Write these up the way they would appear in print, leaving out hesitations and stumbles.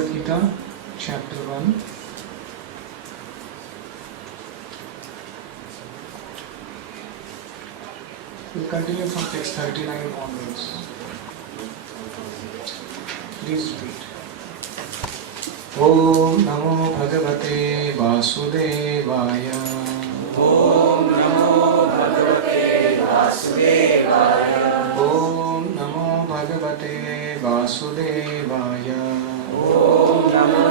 Bhagavad Gita, chapter 1. We'll continue from text 39 onwards. Please repeat. Om Namo Bhagavate Vasudevaya. Om Namo Bhagavate Vasudevaya. Om Namo Bhagavate Vasudevaya. Om Namo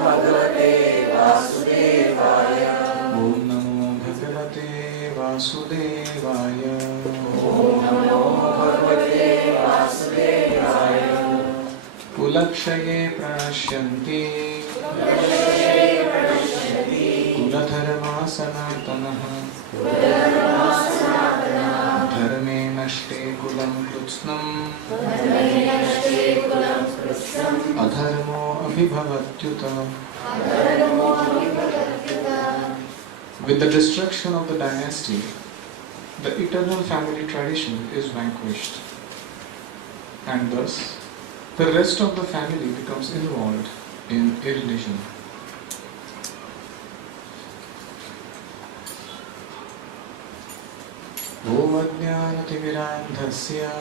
Bhagavate Vasudevaya. Om Namo Bhagavate Vasudevaya. Om Namo Bhagavate Vasudevaya. Kulakshaye pranashyanti kuladharma sanatanaha dharme nashte kulam krutznam adharmo abhibhavatyuta. With the destruction of the dynasty, the eternal family tradition is vanquished, and thus the rest of the family becomes involved in irreligion. Om Ajnanatimirandhasya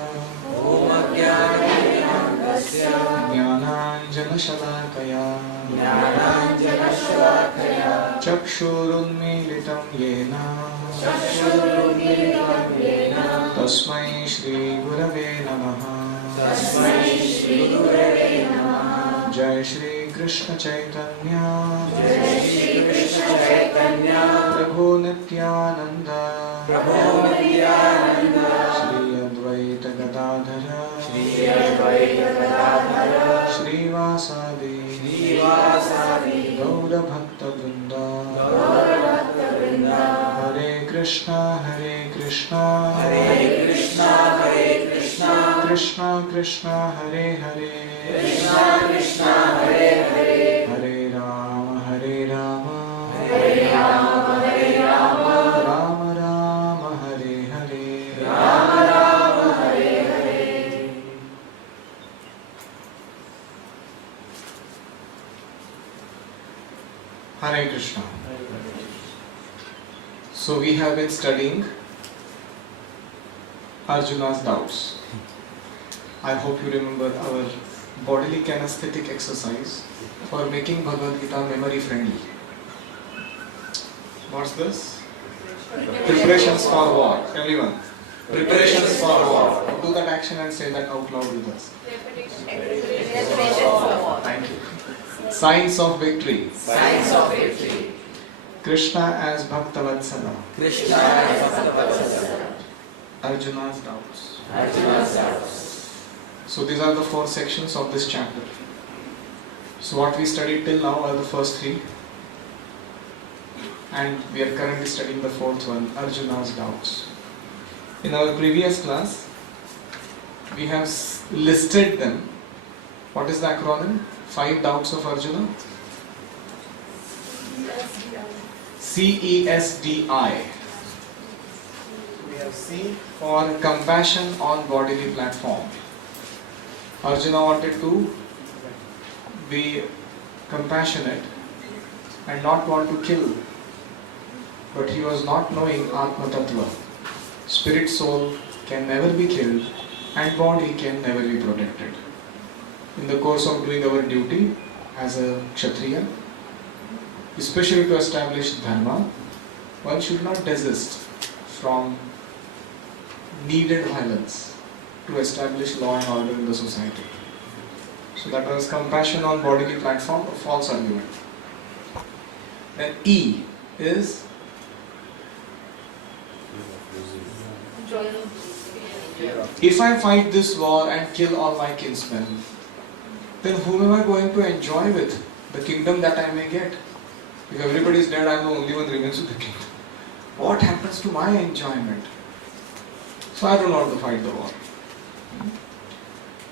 Om Ajnanatimirandhasya Jnananjanashalakaya Jnananjanashalakaya Chakshurunmilitam Yena Chakshurunmilitam Yena Tasmai Shri Gurave Namaha. Tasmai Shri Gurave Namaha. Jai Shri Krishna Chaitanya Jai Shri Krishna Chaitanya Prabhu Nityananda Prabhu Nityananda Shri Advaita Gadadhara Shri Advaita Gadadhara Shri Vasadi Vasadi Gaura Bhakta Vrinda Gaura Bhakta Vrinda. Hare Krishna Hare Krishna Hare Krishna Hare Krishna Krishna Krishna Hare Hare Krishna Krishna Hare Hare Hare Rama Hare Rama Hare Rama Hare Rama Rama Rama Hare Hare Rama Rama Hare Hare. Hare Krishna. So we have been studying Arjuna's doubts. I hope you remember our bodily kinesthetic exercise for making Bhagavad Gita memory friendly. What's this? Preparations for war. Everyone. Preparations for war. Do that action and say that out loud with us. Thank you. Signs of victory. Signs of victory. Krishna as Bhaktavatsala. Krishna as Bhaktavatsala. Arjuna's doubts. Arjuna's doubts. So these are the 4 sections of this chapter. So what we studied till now are the first 3. And we are currently studying the 4th one, Arjuna's doubts. In our previous class, we have listed them. What is the acronym? 5 doubts of Arjuna? CESDI. We have C for compassion on bodily platform. Arjuna wanted to be compassionate and not want to kill, but he was not knowing Atma Tattva. Spirit soul can never be killed and body can never be protected. In the course of doing our duty as a Kshatriya, especially to establish Dharma, one should not desist from needed violence to establish law and order in the society. So that was compassion on bodily platform, a false argument. Then E is if I fight this war and kill all my kinsmen, then whom am I going to enjoy with? The kingdom that I may get. If everybody is dead, I am the only one remains with the kingdom. What happens to my enjoyment? So I don't want to fight the war.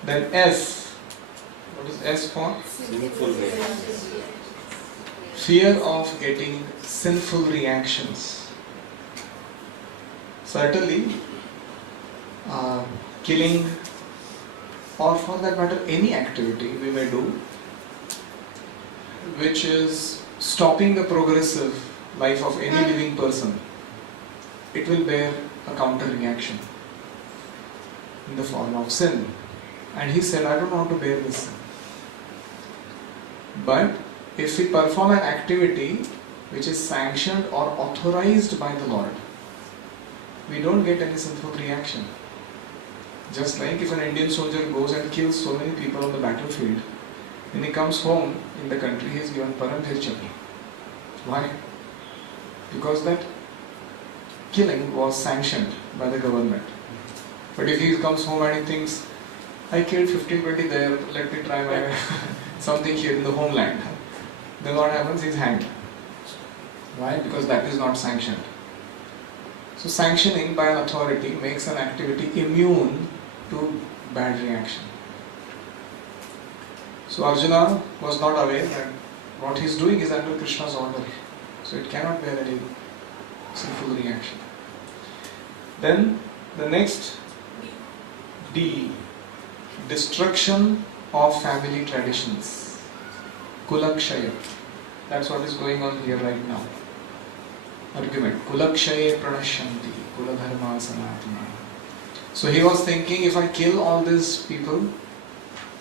Then S. What is S for? Fear of getting sinful reactions. Certainly, killing, or for that matter any activity we may do, which is stopping the progressive life of any living person, it will bear a counter reaction in the form of sin. And he said, I don't want to bear this sin. But if we perform an activity which is sanctioned or authorized by the Lord, we don't get any sinful reaction. Just like if an Indian soldier goes and kills so many people on the battlefield, when he comes home in the country, he is given Paramvir Chakra. Why? Because that killing was sanctioned by the government. But if he comes home and he thinks, I killed 15-20 there, let me try my something here in the homeland, then what happens? He is hanged. Why? Because that is not sanctioned. So sanctioning by an authority makes an activity immune to bad reaction. So Arjuna was not aware that what he is doing is under Krishna's order. So it cannot bear any sinful reaction. Then the next D, destruction of family traditions. Kulakshaya. That's what is going on here right now. Argument. Kulakshaye pranashyanti. Kuladharma sanatana. So he was thinking, if I kill all these people,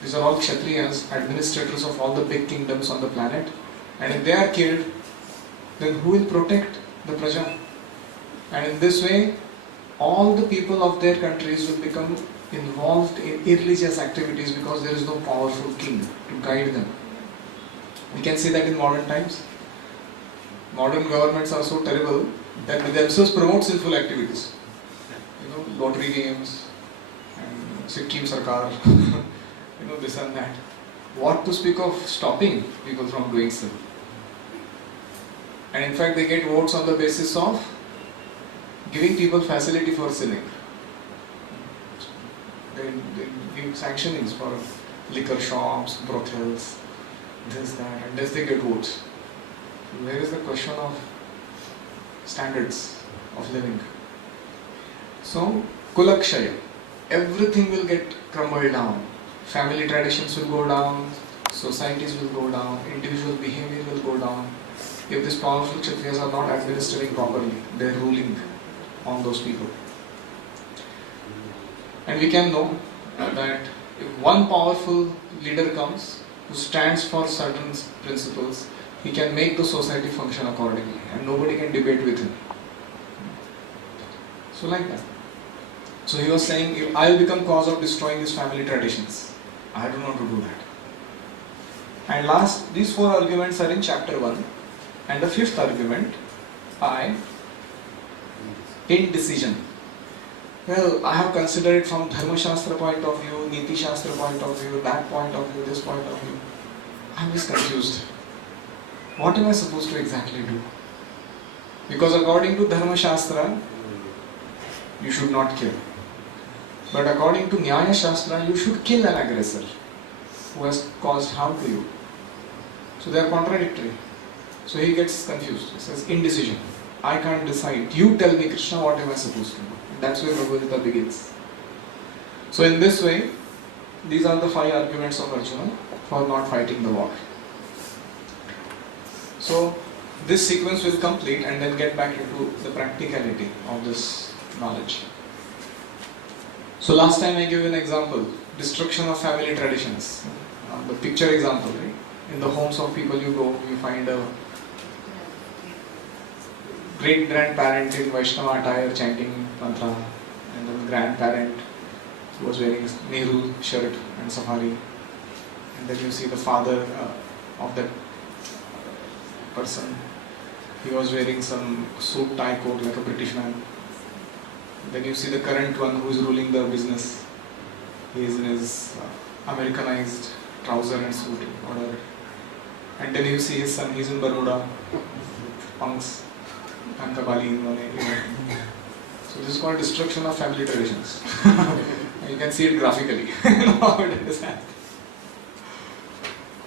these are all Kshatriyas, administrators of all the big kingdoms on the planet, and if they are killed, then who will protect the Praja? And in this way, all the people of their countries will become involved in irreligious activities because there is no powerful king to guide them. We can see that in modern times. Modern governments are so terrible that they themselves promote sinful activities. Lottery games and Sikkim Sarkar, this and that. What to speak of stopping people from doing so? And in fact, they get votes on the basis of giving people facility for sinning. They give sanctionings for liquor shops, brothels, this, that, and this they get votes. Where is the question of standards of living? So, Kulakshaya, everything will get crumbled down. Family traditions will go down, societies will go down, individual behavior will go down. If these powerful Kshatriyas are not administering properly, they are ruling on those people. And we can know that if one powerful leader comes who stands for certain principles, he can make the society function accordingly and nobody can debate with him. So like that. So he was saying, if I will become cause of destroying these family traditions, I don't want to do that. And last, these four arguments are in chapter 1. And the fifth argument, I, indecision. Well, I have considered it from Dharma Shastra point of view, Niti Shastra point of view, that point of view, this point of view. I am just confused. What am I supposed to exactly do? Because according to Dharma Shastra, you should not kill. But according to Nyaya Shastra, you should kill an aggressor who has caused harm to you. So they are contradictory. So he gets confused. He says, indecision. I can't decide. You tell me, Krishna, what am I supposed to do? And that's where Bhagavad Gita begins. So in this way, these are the 5 arguments of Arjuna for not fighting the war. So this sequence will complete and then get back into the practicality of this knowledge. So last time I gave you an example, destruction of family traditions. The picture example, right? In the homes of people you go, you find a great-grandparent in Vaishnava attire chanting mantra, and then grandparent who was wearing Nehru shirt and safari. And then you see the father of that person. He was wearing some suit tie coat like a British man. Then you see the current one who is ruling the business. He is in his Americanized trouser and suit, whatever. And then you see his son, he is in Bermuda, punks, Kankabali, So this is called destruction of family traditions. You can see it graphically. How it is.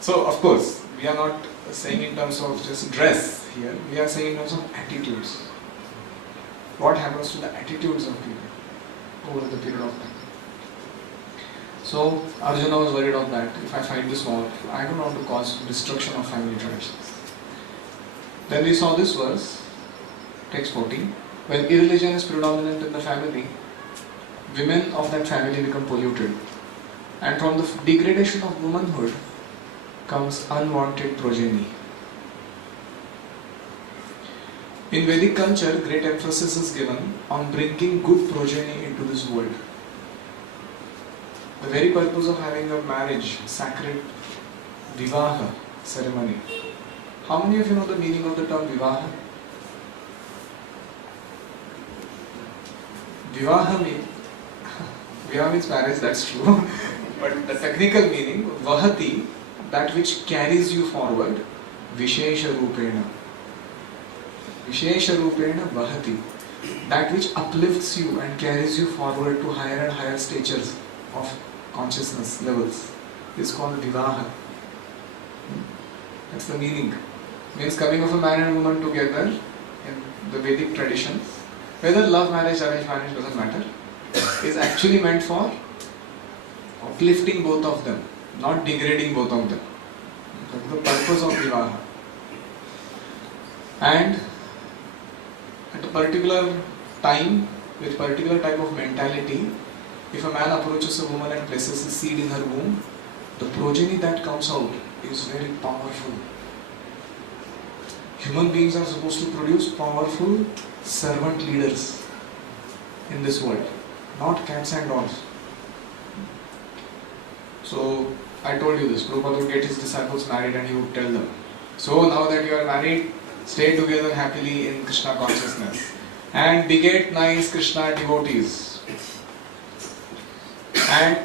So of course, we are not saying in terms of just dress here, we are saying in terms of attitudes. What happens to the attitudes of people over the period of time? So Arjuna was worried of that. If I fight this war, I don't want to cause destruction of family traditions. Then we saw this verse, text 14. When irreligion is predominant in the family, women of that family become polluted. And from the degradation of womanhood comes unwanted progeny. In Vedic culture, great emphasis is given on bringing good progeny into this world. The very purpose of having a marriage, sacred vivaha ceremony. How many of you know the meaning of the term vivaha? Vivaha means marriage, that's true. But the technical meaning, vahati, that which carries you forward, vishesha rupena. Vishesha rupena vahati, that which uplifts you and carries you forward to higher and higher stages of consciousness levels, is called vivaha. That's the meaning. Means coming of a man and woman together in the Vedic tradition, whether love marriage, arranged marriage, doesn't matter, is actually meant for uplifting both of them, not degrading both of them. That's the purpose of vivaha. And at a particular time, with particular type of mentality, if a man approaches a woman and places his seed in her womb, the progeny that comes out is very powerful. Human beings are supposed to produce powerful servant leaders in this world, not cats and dogs. So I told you this, Prabhupada would get his disciples married and he would tell them, so now that you are married, stay together happily in Krishna consciousness and beget nice Krishna devotees and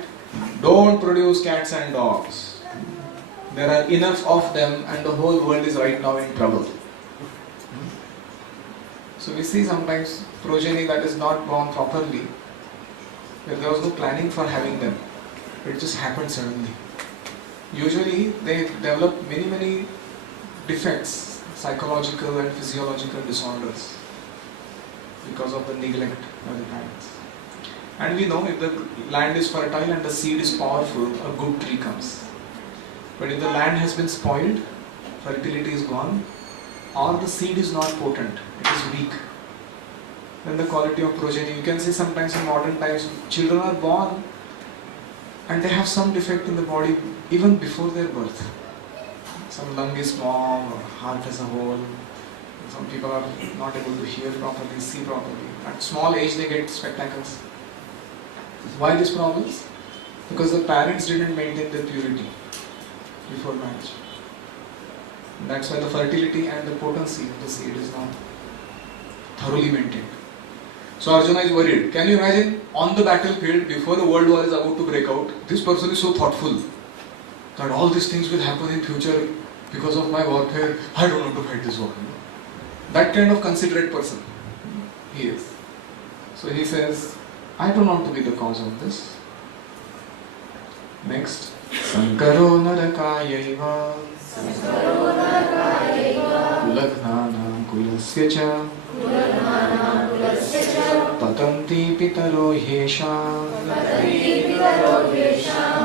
don't produce cats and dogs. There are enough of them and the whole world is right now in trouble. So we see sometimes progeny that is not born properly, where there was no planning for having them. It just happened suddenly. Usually they develop many defects, psychological and physiological disorders because of the neglect by the parents. And we know if the land is fertile and the seed is powerful, a good tree comes. But if the land has been spoiled, fertility is gone, or the seed is not potent, it is weak, then the quality of progeny, you can see sometimes in modern times, children are born and they have some defect in the body even before their birth. Some lung is small, or heart as a whole. Some people are not able to hear properly, see properly. At small age they get spectacles. Why these problems? Because the parents didn't maintain their purity before marriage. That's why the fertility and the potency of the seed is not thoroughly maintained. So Arjuna is worried. Can you imagine on the battlefield before a world war is about to break out, this person is so thoughtful that all these things will happen in future because of my warfare. I don't want to fight this war. That kind of considerate person he is. So he says, I don't want to be the cause of this. Next. Sankaro narakayaiva Kulagnanam kulasya cha Patanti pitaro yesha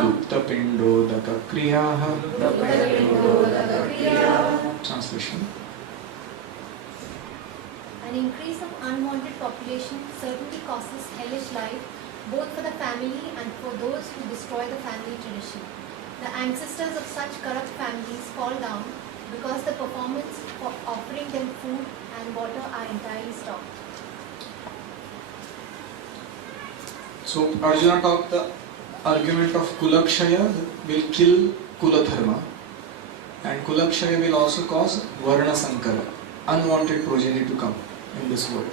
Lupta pindodaka kriyaha. Translation. An increase of unwanted population certainly causes hellish life both for the family and for those who destroy the family tradition. The ancestors of such corrupt families fall down because the performance of offering them food and water are entirely stopped. So Arjuna talked the argument of Kulakshaya will kill Kuladharma and Kulakshaya will also cause Varna Sankara, unwanted progeny to come in this world.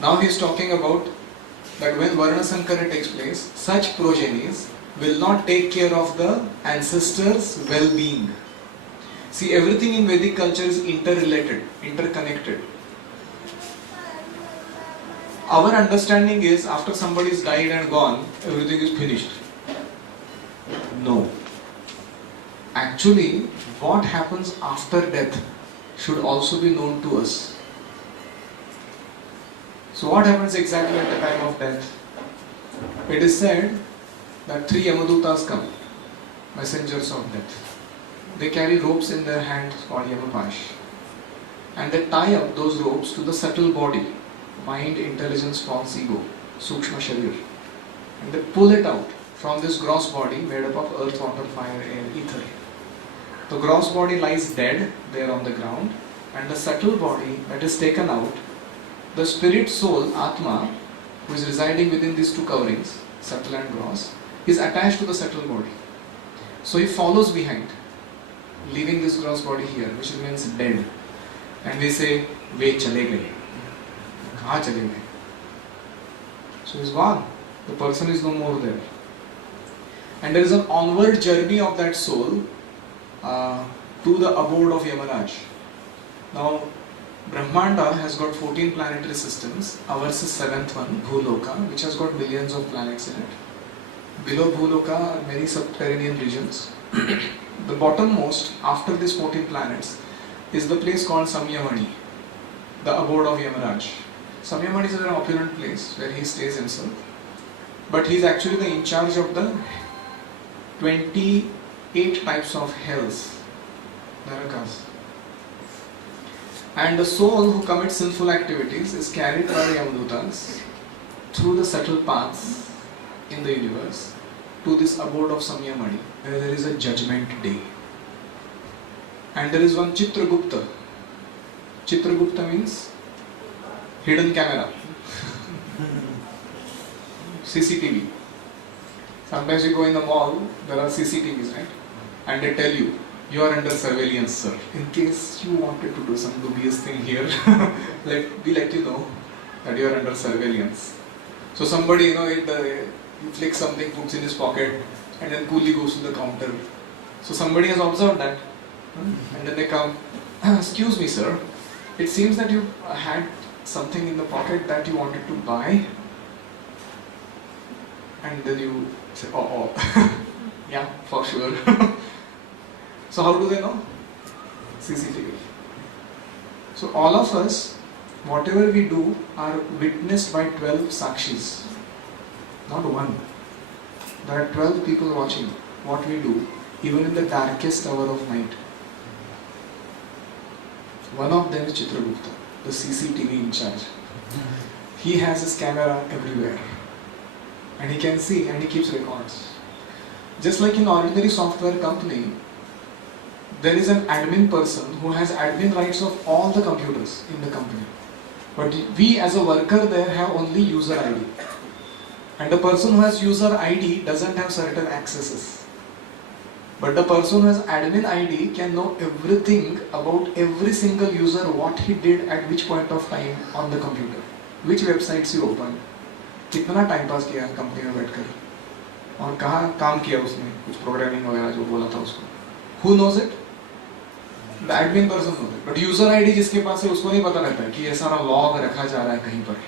Now he is talking about that when Varna Sankara takes place, such progenies will not take care of the ancestors' well-being. See, everything in Vedic culture is interrelated, interconnected. Our understanding is after somebody is died and gone, everything is finished. No. Actually, what happens after death should also be known to us. So what happens exactly at the time of death? It is said that 3 Yamadutas come, messengers of death. They carry ropes in their hands called Yamapash. And they tie up those ropes to the subtle body, mind, intelligence, false ego, Sukshma Sharir. And they pull it out from this gross body made up of earth, water, fire, air, ether. The gross body lies dead there on the ground, and the subtle body that is taken out, the spirit soul, Atma, who is residing within these two coverings, subtle and gross, is attached to the subtle body. So he follows behind, leaving this gross body here, which remains dead. And we say, "Ve chale gaye." Kahan chale gaye? So he's gone. The person is no more there. And there is an onward journey of that soul to the abode of Yamaraj. Now, Brahmanda has got 14 planetary systems. Ours is 7th one, Bhuloka, which has got millions of planets in it. Below Bhuloka are many subterranean regions. The bottommost, after these 14 planets, is the place called Samyamani, the abode of Yamaraj. Samyamani is a very opulent place where he stays himself. But he is actually the in charge of the 28 types of hells, Narakas. And the soul who commits sinful activities is carried by the Yamadutas through the subtle paths in the universe to this abode of Samyamani, where there is a judgment day. And there is one Chitragupta. Chitragupta means hidden camera. CCTV. Sometimes you go in the mall, there are CCTVs, right? And they tell you, "You are under surveillance, sir. In case you wanted to do some dubious thing here, we let you know that you are under surveillance." So somebody, you flick something, puts in his pocket, and then coolly goes to the counter. So somebody has observed that. And then they come, "Excuse me, sir. It seems that you had something in the pocket that you wanted to buy." And then you say, "Oh, yeah, for sure." So how do they know? CCTV. So all of us, whatever we do, are witnessed by 12 sakshis. Not one. There are 12 people watching what we do, even in the darkest hour of night. One of them is Chitragupta, the CCTV in charge. He has his camera everywhere. And he can see and he keeps records. Just like in ordinary software company, there is an admin person who has admin rights of all the computers in the company. But we as a worker there have only user ID. And the person who has user ID doesn't have certain accesses. But the person who has admin ID can know everything about every single user, what he did at which point of time on the computer, which websites he opened, कितना time pass किया company में बैठकर, और कहाँ काम किया उसने, कुछ प्रोग्रामिंग वगैरह जो बोला था उसको. Who knows it? The admin person knows it. But user ID जिसके पास है उसको नहीं पता रहता है कि ये सारा log रखा जा रहा है कहीं पर.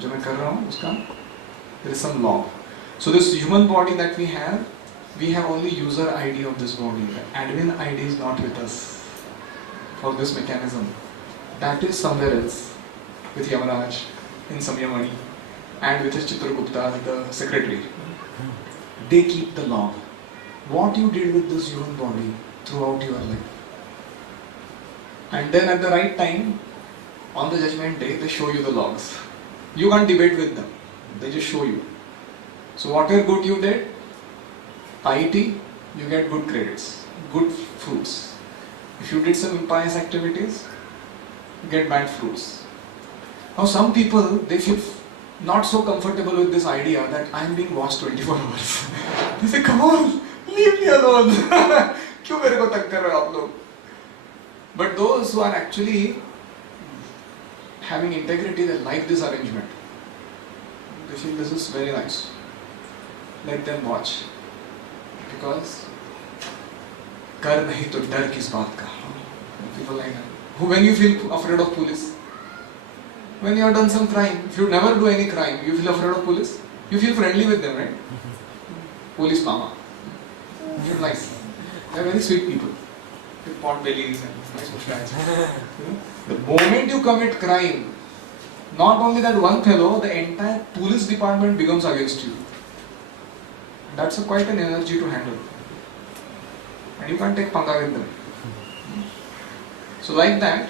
जो मैं कर रहा हूँ उसका, there is some log. So this human body that we have only user ID of this body. The admin ID is not with us for this mechanism. That is somewhere else with Yamaraj in Samyamani and with his Chitragupta, the secretary. They keep the log. What you did with this human body throughout your life. And then at the right time, on the judgment day, they show you the logs. You can't debate with them. They just show you. So whatever good you did, piety, you get good credits, good fruits. If you did some impious activities, you get bad fruits. Now some people, they feel not so comfortable with this idea that I am being watched 24 hours. They say, "Come on, leave me alone." क्यों मेरे को तंग कर रहे हो आप लोग? But those who are actually having integrity, they like this arrangement. They feel this is very nice. Let them watch. Because कर नहीं तो डर किस बात का? People like that. Who, when you feel afraid of police? When you have done some crime, if you never do any crime, you feel afraid of police? You feel friendly with them, right? Police mama. You're nice. They're very sweet people. With pot bellies and nice mustaches. The moment you commit crime, not only that one fellow, the entire police department becomes against you. That's quite an energy to handle. And you can't take panga with them. So like that,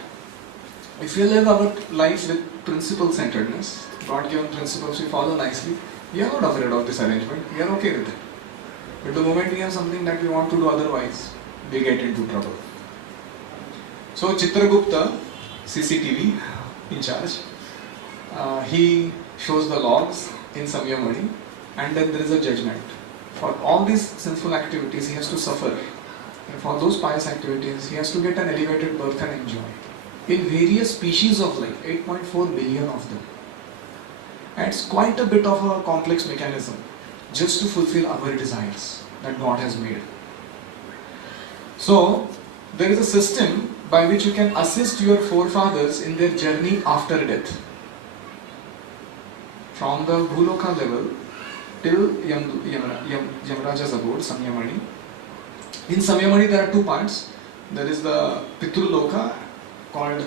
if we live our life with principle-centeredness, God-given principles we follow nicely, we are not afraid of this arrangement, we are okay with it. But the moment we have something that we want to do otherwise, we get into trouble. So Chitragupta, CCTV in charge, he shows the logs in Samyamani, and then there is a judgment. For all these sinful activities, he has to suffer. And for those pious activities, he has to get an elevated birth and enjoy. In various species of life, 8.4 billion of them. And it's quite a bit of a complex mechanism just to fulfill our desires that God has made. So, there is a system by which you can assist your forefathers in their journey after death. From the Bhuloka level till Yamraja's abode, Samyamani. In Samyamani there are two parts. There is the Pitru Loka called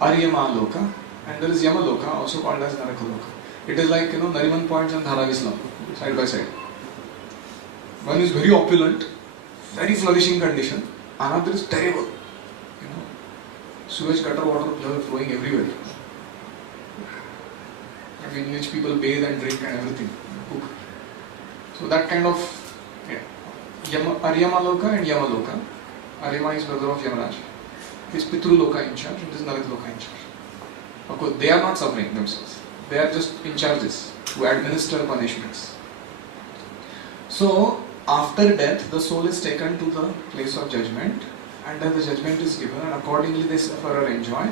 Aryama Loka, and there is Yamaloka also called as Narakaloka. It is like, Nariman Point and Dharavislam, side by side. One is very opulent, very flourishing condition. Another is terrible. Sewage gutter water flowing everywhere. In which people bathe and drink and everything, cook. So that kind of Aryama Loka and Yamaloka. Aryama is brother of Yamaraj. Is Pitru Loka in charge and this is Narak Loka in charge. Of course, they are not suffering themselves. They are just in charges to administer punishments. So, after death, the soul is taken to the place of judgment, and then the judgment is given, and accordingly they suffer or enjoy.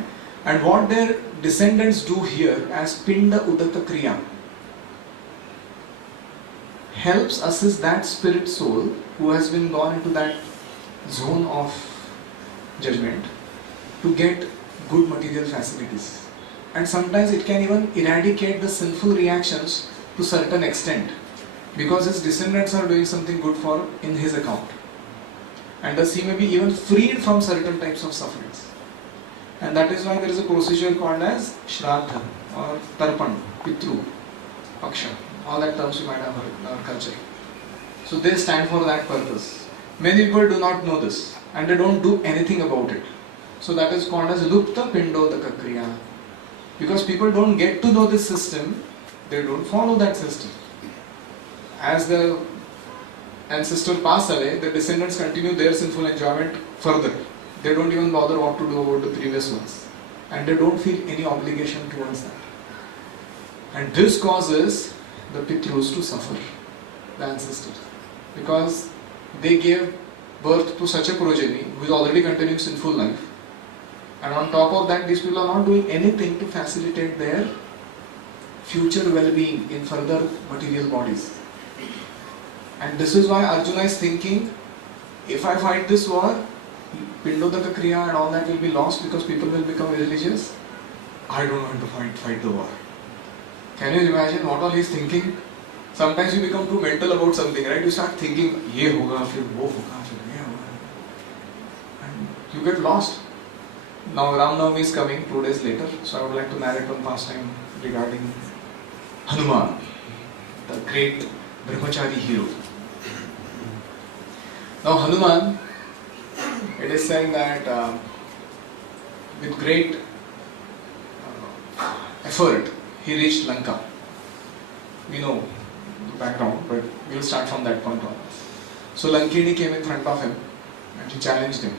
And what their descendants do here as Pinda Udaka Kriya helps assist that spirit soul who has been gone into that zone of judgment to get good material facilities. And sometimes it can even eradicate the sinful reactions to certain extent, because his descendants are doing something good for in his account. And thus he may be even freed from certain types of sufferings. And that is why there is a procedure called as Shraddha or Tarpan, Pitru, Paksha. All that terms you might have heard in our culture. So they stand for that purpose. Many people do not know this and they don't do anything about it. So that is called as Lupta Pindodaka Kriya. Because people don't get to know this system, they don't follow that system. As the ancestor pass away, the descendants continue their sinful enjoyment further. They don't even bother what to do about the previous ones. And they don't feel any obligation towards that. And this causes the Pitrus to suffer, the ancestors. Because they gave birth to such a progeny who is already continuing sinful life. And on top of that, these people are not doing anything to facilitate their future well-being in further material bodies. And this is why Arjuna is thinking, if I fight this war, Pindodaka Kriya and all that will be lost because people will become religious. I don't want to fight the war. Can you imagine what all he is thinking? Sometimes you become too mental about something, right? You start thinking, ye hoga, fir wo hoga, fir ye hoga. And you get lost. Now Ram Navami is coming 2 days later, so I would like to narrate one pastime regarding Hanuman, the great Brahmachari hero. Now Hanuman, it is said that with great effort he reached Lanka. We know the background, but we will start from that point on. So Lankini came in front of him and she challenged him.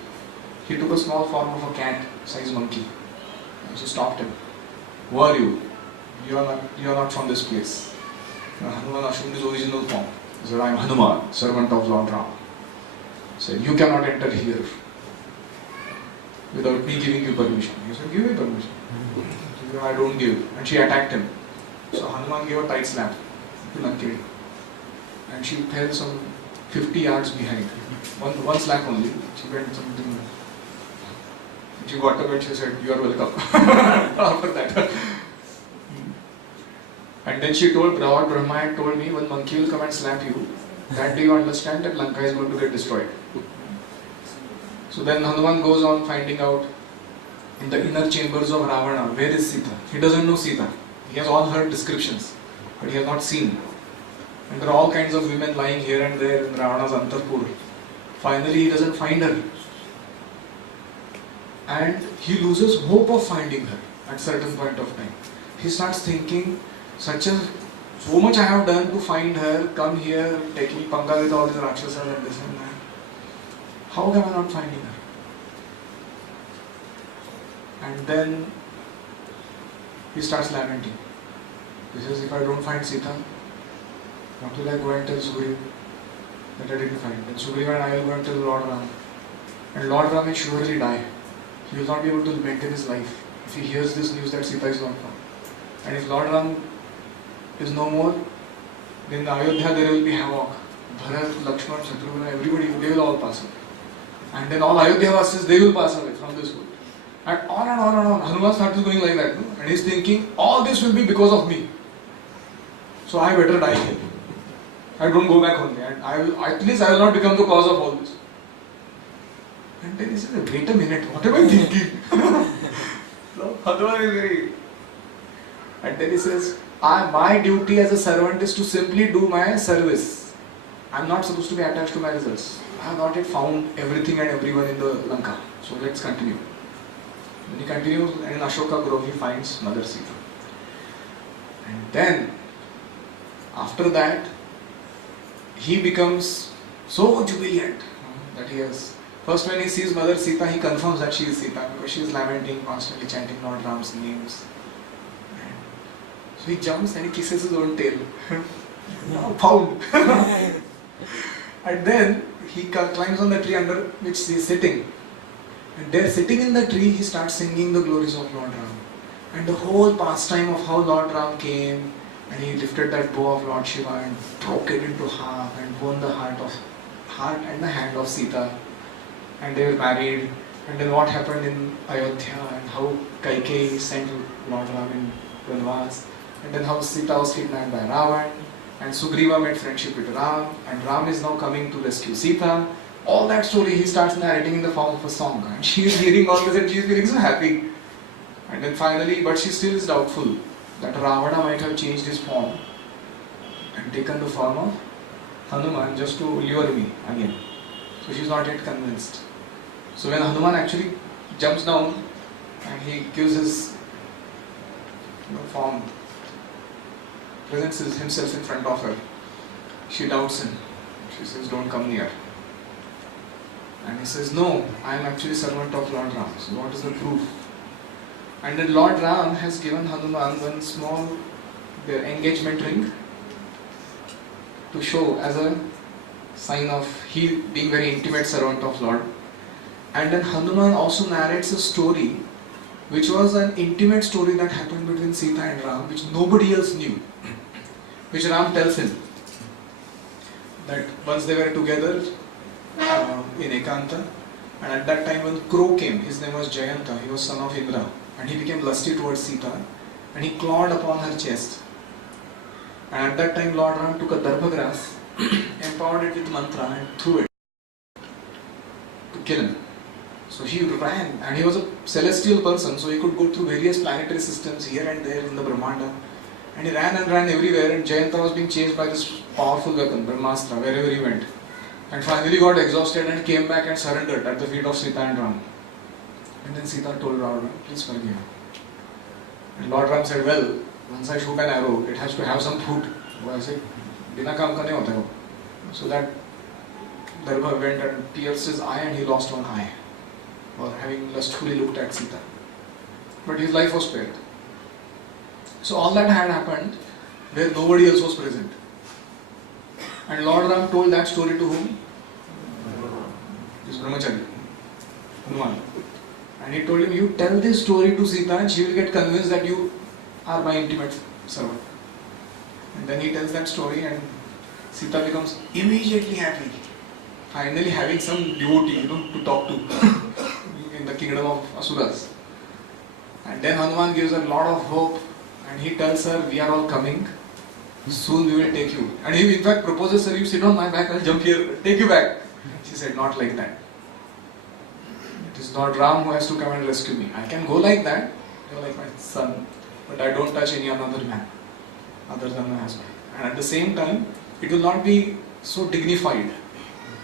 He took a small form of a cat-sized monkey and she stopped him. Who are you? You are not from this place. Hanuman assumed his original form. He said, I am Hanuman, servant of Lord Ram. He said, you cannot enter here without me giving you permission. He said, give me permission. She said, I don't give. And she attacked him. So Hanuman gave a tight slap to Lankini. And she fell some 50 yards behind. One slap only. She went something. She got up and she said, you are welcome. After that. And then she told, Lord Brahma had told me, when monkey will come and slap you, that day you understand that Lanka is going to get destroyed. So then Hanuman goes on finding out in the inner chambers of Ravana, where is Sita? He doesn't know Sita. He has all heard descriptions, but he has not seen. And there are all kinds of women lying here and there in Ravana's Antarpur. Finally, he doesn't find her. And he loses hope of finding her at certain point of time. He starts thinking, so much I have done to find her, come here, taking panga with all these Rakshasas and this and that. How am I not finding her? And then he starts lamenting. He says, if I don't find Sita, what will I go and tell Sugriva that I didn't find? Then Sugriva and I will go and tell Lord Ram. And Lord Ram will surely die. He will not be able to maintain his life if he hears this news that Sita is not found. And if Lord Ram is no more, then in Ayodhya there will be havoc. Bharat, Lakshman, Shatrugna, everybody, they will all pass away. And then all Ayodhya Vasis, they will pass away from this world. And on and on and on. Hanuman starts going like that. No? And he's thinking, all this will be because of me. So I better die here. I don't go back only. And at least I will not become the cause of all this. And then he says, wait a minute, what am I thinking? So Hanuman is very... And then he says, my duty as a servant is to simply do my service. I am not supposed to be attached to my results. I have not yet found everything and everyone in the Lanka. So let's continue. When he continues, and in Ashoka Grove he finds Mother Sita. And then, after that, he becomes so jubilant that he has... First when he sees Mother Sita, he confirms that she is Sita because she is lamenting, constantly chanting Lord Ram's names. And so he jumps and he kisses his own tail. Now found! And then he climbs on the tree under which she is sitting. And there, sitting in the tree, he starts singing the glories of Lord Ram. And the whole pastime of how Lord Ram came and he lifted that bow of Lord Shiva and broke it into half and won the heart and the hand of Sita. And they were married. And then what happened in Ayodhya and how Kaikeyi sent Lord Ram in Vanvas. And then how Sita was kidnapped by Ravan. And Sugriva made friendship with Ram. And Ram is now coming to rescue Sita. All that story he starts narrating in the form of a song. And she is hearing all this and she is feeling so happy. And then finally, but she still is doubtful that Ravana might have changed his form and taken the form of Hanuman just to lure me again. So she is not yet convinced. So when Hanuman actually jumps down and he gives his form, presents himself in front of her, she doubts him. She says, don't come near. And he says, no, I am actually servant of Lord Ram. So what is the proof? And then Lord Ram has given Hanuman one small engagement ring to show as a sign of he being very intimate servant of Lord. And then Hanuman also narrates a story which was an intimate story that happened between Sita and Ram, which nobody else knew. Which Ram tells him that once they were together in Ekanta, and at that time when Crow came, his name was Jayanta, he was son of Indra, and he became lusty towards Sita and he clawed upon her chest. And at that time Lord Ram took a darbha grass, empowered it with mantra and threw it to kill him. So he ran, and he was a celestial person, so he could go through various planetary systems here and there in the Brahmanda. And he ran and ran everywhere, and Jayanta was being chased by this powerful weapon, Brahmastra, wherever he went. And finally got exhausted and came back and surrendered at the feet of Sita and Ram. And then Sita told Ram, please forgive me. And Lord Ram said, well, once I shoot an arrow, it has to have some fruit. So I said, Bina kaam ka nahi hota hai. So that darbha went and pierced his eye and he lost one eye, for having lustfully looked at Sita. But his life was spared. So all that had happened where nobody else was present. And Lord Ram told that story to whom? This Brahmachari, Hanuman. And he told him, you tell this story to Sita and she will get convinced that you are my intimate servant. And then he tells that story and Sita becomes immediately happy. Finally having some devotee, to talk to in the kingdom of Asuras. And then Hanuman gives her a lot of hope and he tells her, we are all coming. Soon we will take you. And he in fact proposes her, you sit on my back, I'll jump here, take you back. She said, not like that. It is not Ram who has to come and rescue me. I can go like that, you're like my son, but I don't touch any another man other than my husband. And at the same time, it will not be so dignified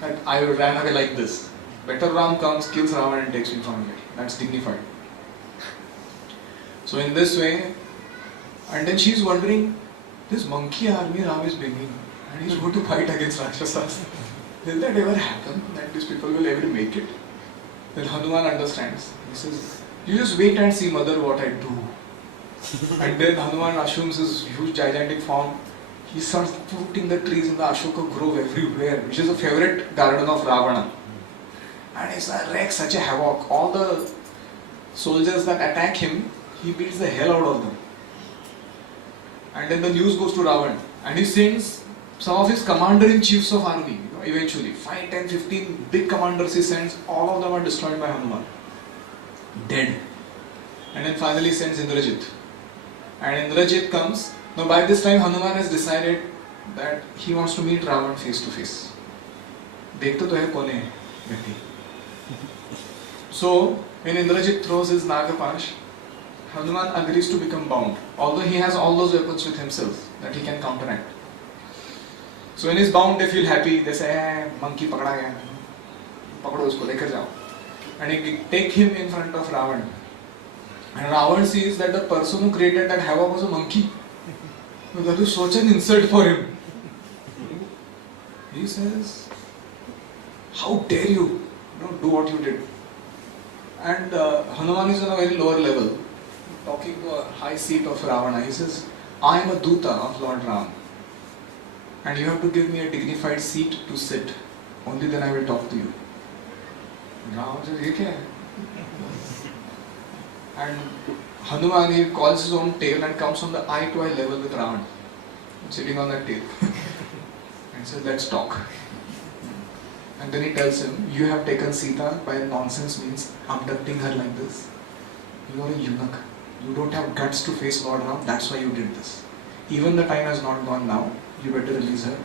that I ran away like this. Better Ram comes, kills Ravan and takes me from here. That's dignified. So in this way, and then she's wondering, this monkey army Ram is bringing, and he's going to fight against Rakshasas. Will that ever happen? That these people will ever make it? Then Hanuman understands. He says, you just wait and see, mother, what I do. And then Hanuman assumes his huge gigantic form. He starts putting the trees in the Ashoka grove everywhere, which is a favorite garden of Ravana. And he wreaks such a havoc. All the soldiers that attack him, he beats the hell out of them. And then the news goes to Ravan. And he sends some of his commander-in-chiefs of army. Eventually, 5, 10, 15 big commanders he sends. All of them are destroyed by Hanuman. Dead. And then finally he sends Indrajit. And Indrajit comes. Now by this time Hanuman has decided that he wants to meet Ravan face to face. Dekhte to hai kone hai व्यक्ति. So when Indrajit throws his Nagapash, Hanuman agrees to become bound. Although he has all those weapons with himself that he can counteract. So when he's bound, they feel happy. They say, hey, monkey pakda gaya. Pakdo usko, lekar jao. And he take him in front of Ravan. And Ravan sees that the person who created that havoc was a monkey. So that is such an insult for him. He says, how dare you do what you did. And Hanuman is on a very lower level, talking to a high seat of Ravana. He says, I am a Duta of Lord Ram. And you have to give me a dignified seat to sit. Only then I will talk to you. Ram says, ye kya hai? And Hanuman, he calls his own tail and comes on the eye to eye level with Ravan, sitting on that tail. And says, let's talk. And then he tells him, you have taken Sita by nonsense means abducting her like this. You are a eunuch. You don't have guts to face Lord Ram. That's why you did this. Even the time has not gone now. You better release her.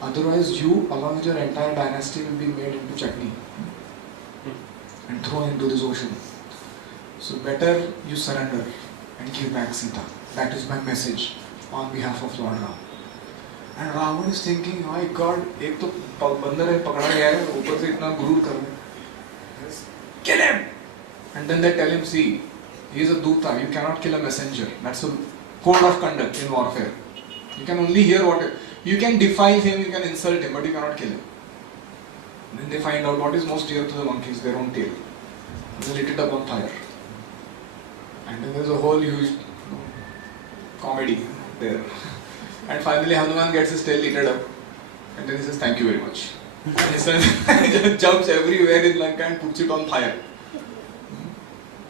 Otherwise you, along with your entire dynasty, will be made into chutney and thrown into this ocean. So better you surrender and give back Sita. That is my message on behalf of Lord Ram. And Ravan is thinking, my God, एक तो बंदर है पकड़ा गया है, ऊपर से इतना गुरूर कर रहे हैं. Kill him! And then they tell him, see, he is a Duta, you cannot kill a messenger. That's a code of conduct in warfare. You can only hear what, you can defy him, you can insult him, but you cannot kill him. And then they find out what is most dear to the monkeys, their own tail. They lit it up on fire. And then there's a whole huge comedy there. And finally Hanuman gets his tail lit up. And then he says, thank you very much. And his son just jumps everywhere in Lanka and puts it on fire.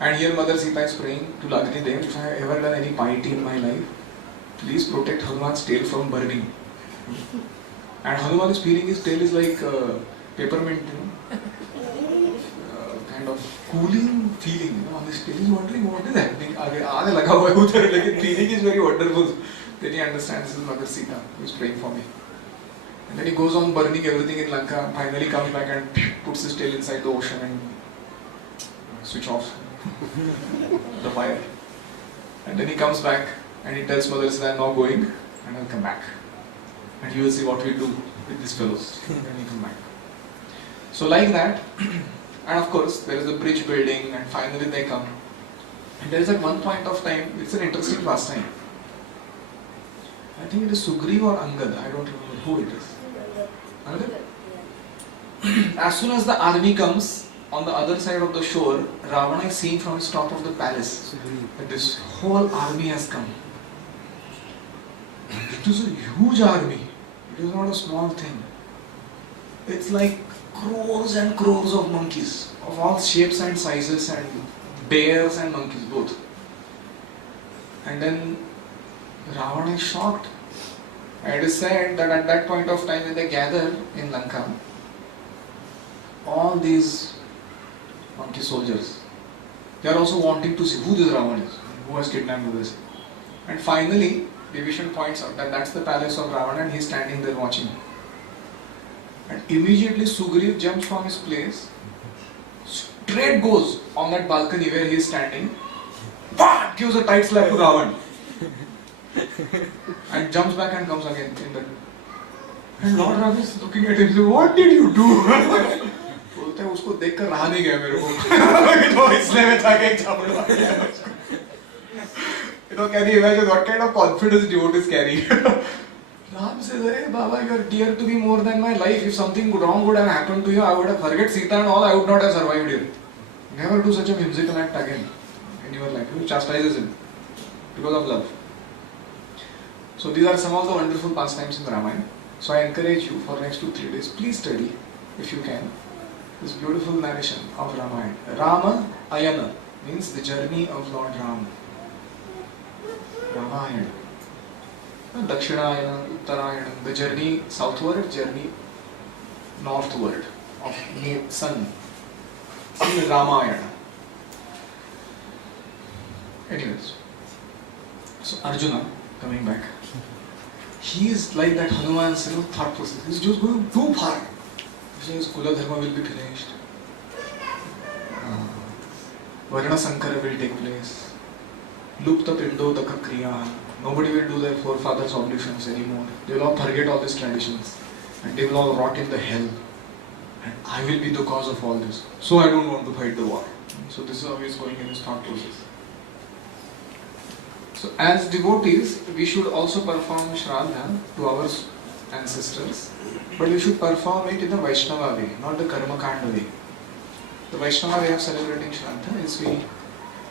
And here Mother Sita is praying to Agni Dev, if I have ever done any piety in my life, please protect Hanuman's tail from burning. And Hanuman is feeling his tail is like peppermint, kind of cooling feeling on his tail. He's wondering what is happening. The feeling is very wonderful. Then he understands this is Mother Sita who is praying for me. And then he goes on burning everything in Lanka, finally comes back and puts his tail inside the ocean and switch off the fire. And then he comes back and he tells Mother Sita, I'm now going and I'll come back. And you will see what we do with these fellows. And then he come back. So like that, and of course there is a bridge building and finally they come. And there is at one point of time, it's an interesting pastime. I think it is Sugriv or Angad, I don't remember who it is. Angad? As soon as the army comes, on the other side of the shore, Ravana is seen from his top of the palace that this whole army has come. It is a huge army. It is not a small thing. It's like crores and crores of monkeys of all shapes and sizes, and bears and monkeys both. And then Ravana is shocked. And it is said that at that point of time when they gather in Lanka, all these monkey soldiers, they are also wanting to see who this Ravana is, who has kidnapped this. And finally, Vibhishan points out that that's the palace of Ravana and he's standing there watching. And immediately Sugriv jumps from his place, straight goes on that balcony where he is standing, gives a tight slap to Ravana. And jumps back and comes again in the And Lord Ram is looking at him, what did you do? बोलते हैं उसको देखकर रहा नहीं गया मेरे को तो इसलिए मैं था कि एक चावल मार दिया can you imagine what kind of confidence devotees carry? Ram says, "Hey Baba, you are dear to me more than my life. If something wrong would have happened to you, I would have forget Sita and all. I would not have survived here. Never do such a whimsical act again in your life." He chastises him because of love. So these are some of the wonderful pastimes in Ramayana. So I encourage you for next 2-3 days, please study if you can this beautiful narration of Ramayana. Rama Ayana means the journey of Lord Ram. Ramayana. Dakshinayana, Uttarayana, the journey southward, journey northward of sun. In Ramayana. Anyways, so Arjuna, coming back, he is like that Hanuman's thought process. He's just going too far. He says Kula Dharma will be finished. Varna Sankara will take place. Lupta Pindo Daka Kriya. Nobody will do their forefathers' obligations anymore. They will all forget all these traditions. And they will all rot in the hell. And I will be the cause of all this. So I don't want to fight the war. So this is how he is going in his thought process. So as devotees, we should also perform Shraddha to our ancestors. But we should perform it in the Vaishnava way, not the Karma Kanda way. The Vaishnava way of celebrating Shraddha is we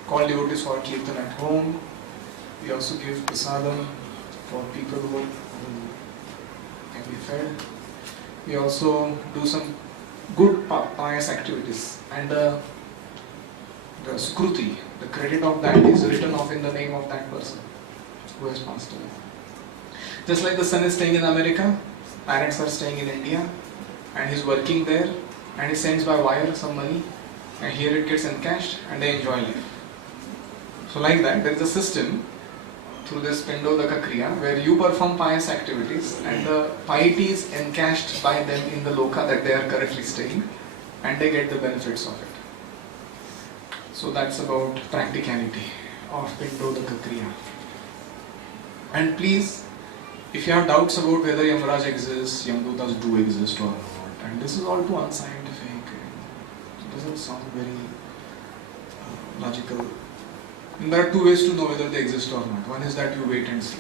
call devotees for Kirtan at home. We also give prasadam for people who can be fed. We also do some good pious activities. And the skruti, the credit of that is written off in the name of that person who has passed away. Just like the son is staying in America, parents are staying in India, and he's working there, and he sends by wire some money, and here it gets encashed, and they enjoy life. So like that, there is a system through this Pindodaka Kriya where you perform pious activities and the piety is encashed by them in the loka that they are currently staying and they get the benefits of it. So that's about practicality of Pindodaka Kriya. And please, if you have doubts about whether Yamaraj exists, Yamdutas do exist or not, and this is all too unscientific, it doesn't sound very logical. And there are two ways to know whether they exist or not. One is that you wait and see.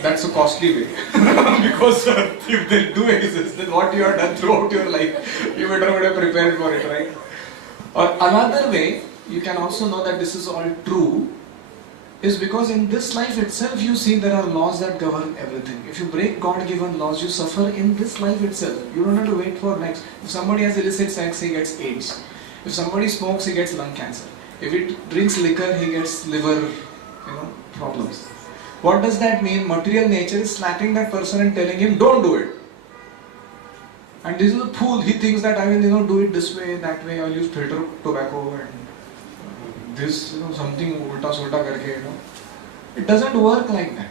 That's a costly way. Because if they do exist, then what you have done throughout your life, you better would have prepared for it, right? Or another way, you can also know that this is all true, is because in this life itself you see there are laws that govern everything. If you break God-given laws, you suffer in this life itself. You don't have to wait for next. If somebody has illicit sex, he gets AIDS. If somebody smokes, he gets lung cancer. If he drinks liquor, he gets liver, problems. What does that mean? Material nature is slapping that person and telling him, don't do it. And this is a fool. He thinks that I will, do it this way, that way. I'll use filter tobacco and this, something ulta sulta karke, It doesn't work like that.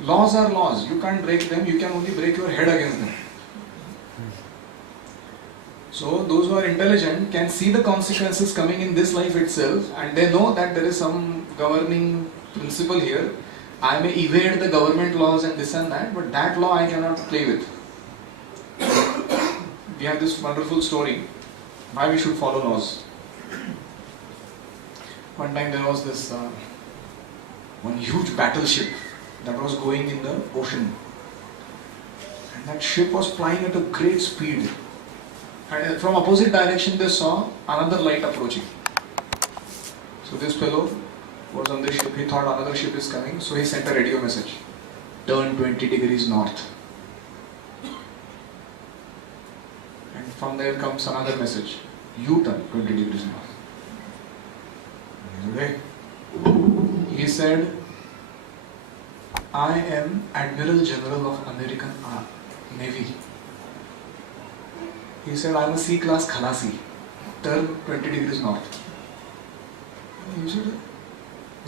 Laws are laws. You can't break them. You can only break your head against them. So those who are intelligent can see the consequences coming in this life itself and they know that there is some governing principle here. I may evade the government laws and this and that, but that law I cannot play with. We have this wonderful story why we should follow laws. One time there was this one huge battleship that was going in the ocean. And that ship was flying at a great speed. And from opposite direction they saw another light approaching. So this fellow was on the ship, he thought another ship is coming, so he sent a radio message. Turn 20 degrees north. And from there comes another message. You turn 20 degrees north. Okay. He said, I am Admiral General of American Navy. He said, I am a C-class Khalasi. Turn 20 degrees north. He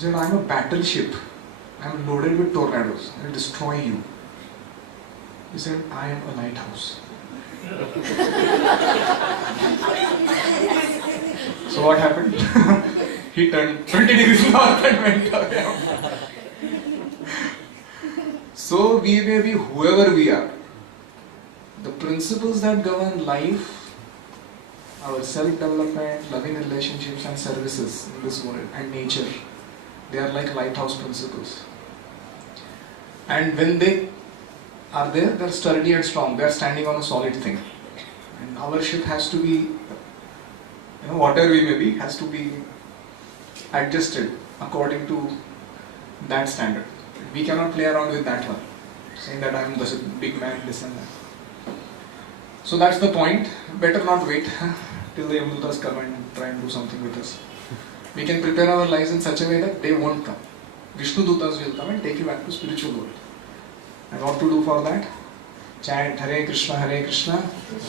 said, I am a battleship. I am loaded with tornadoes. I will destroy you. He said, I am a lighthouse. So what happened? He turned 20 degrees north and went away. So we may be whoever we are. The principles that govern life, our self-development, loving relationships and services in this world and nature, they are like lighthouse principles. And when they are there, they are sturdy and strong. They are standing on a solid thing. And our ship has to be, whatever we may be, has to be adjusted according to that standard. We cannot play around with that one, saying that I am the big man, this and that. So that's the point. Better not wait till the Yamdutas come and try and do something with us. We can prepare our lives in such a way that they won't come. Vishnu Dutas will come and take you back to spiritual world. And what to do for that? Chant Hare Krishna, Krishna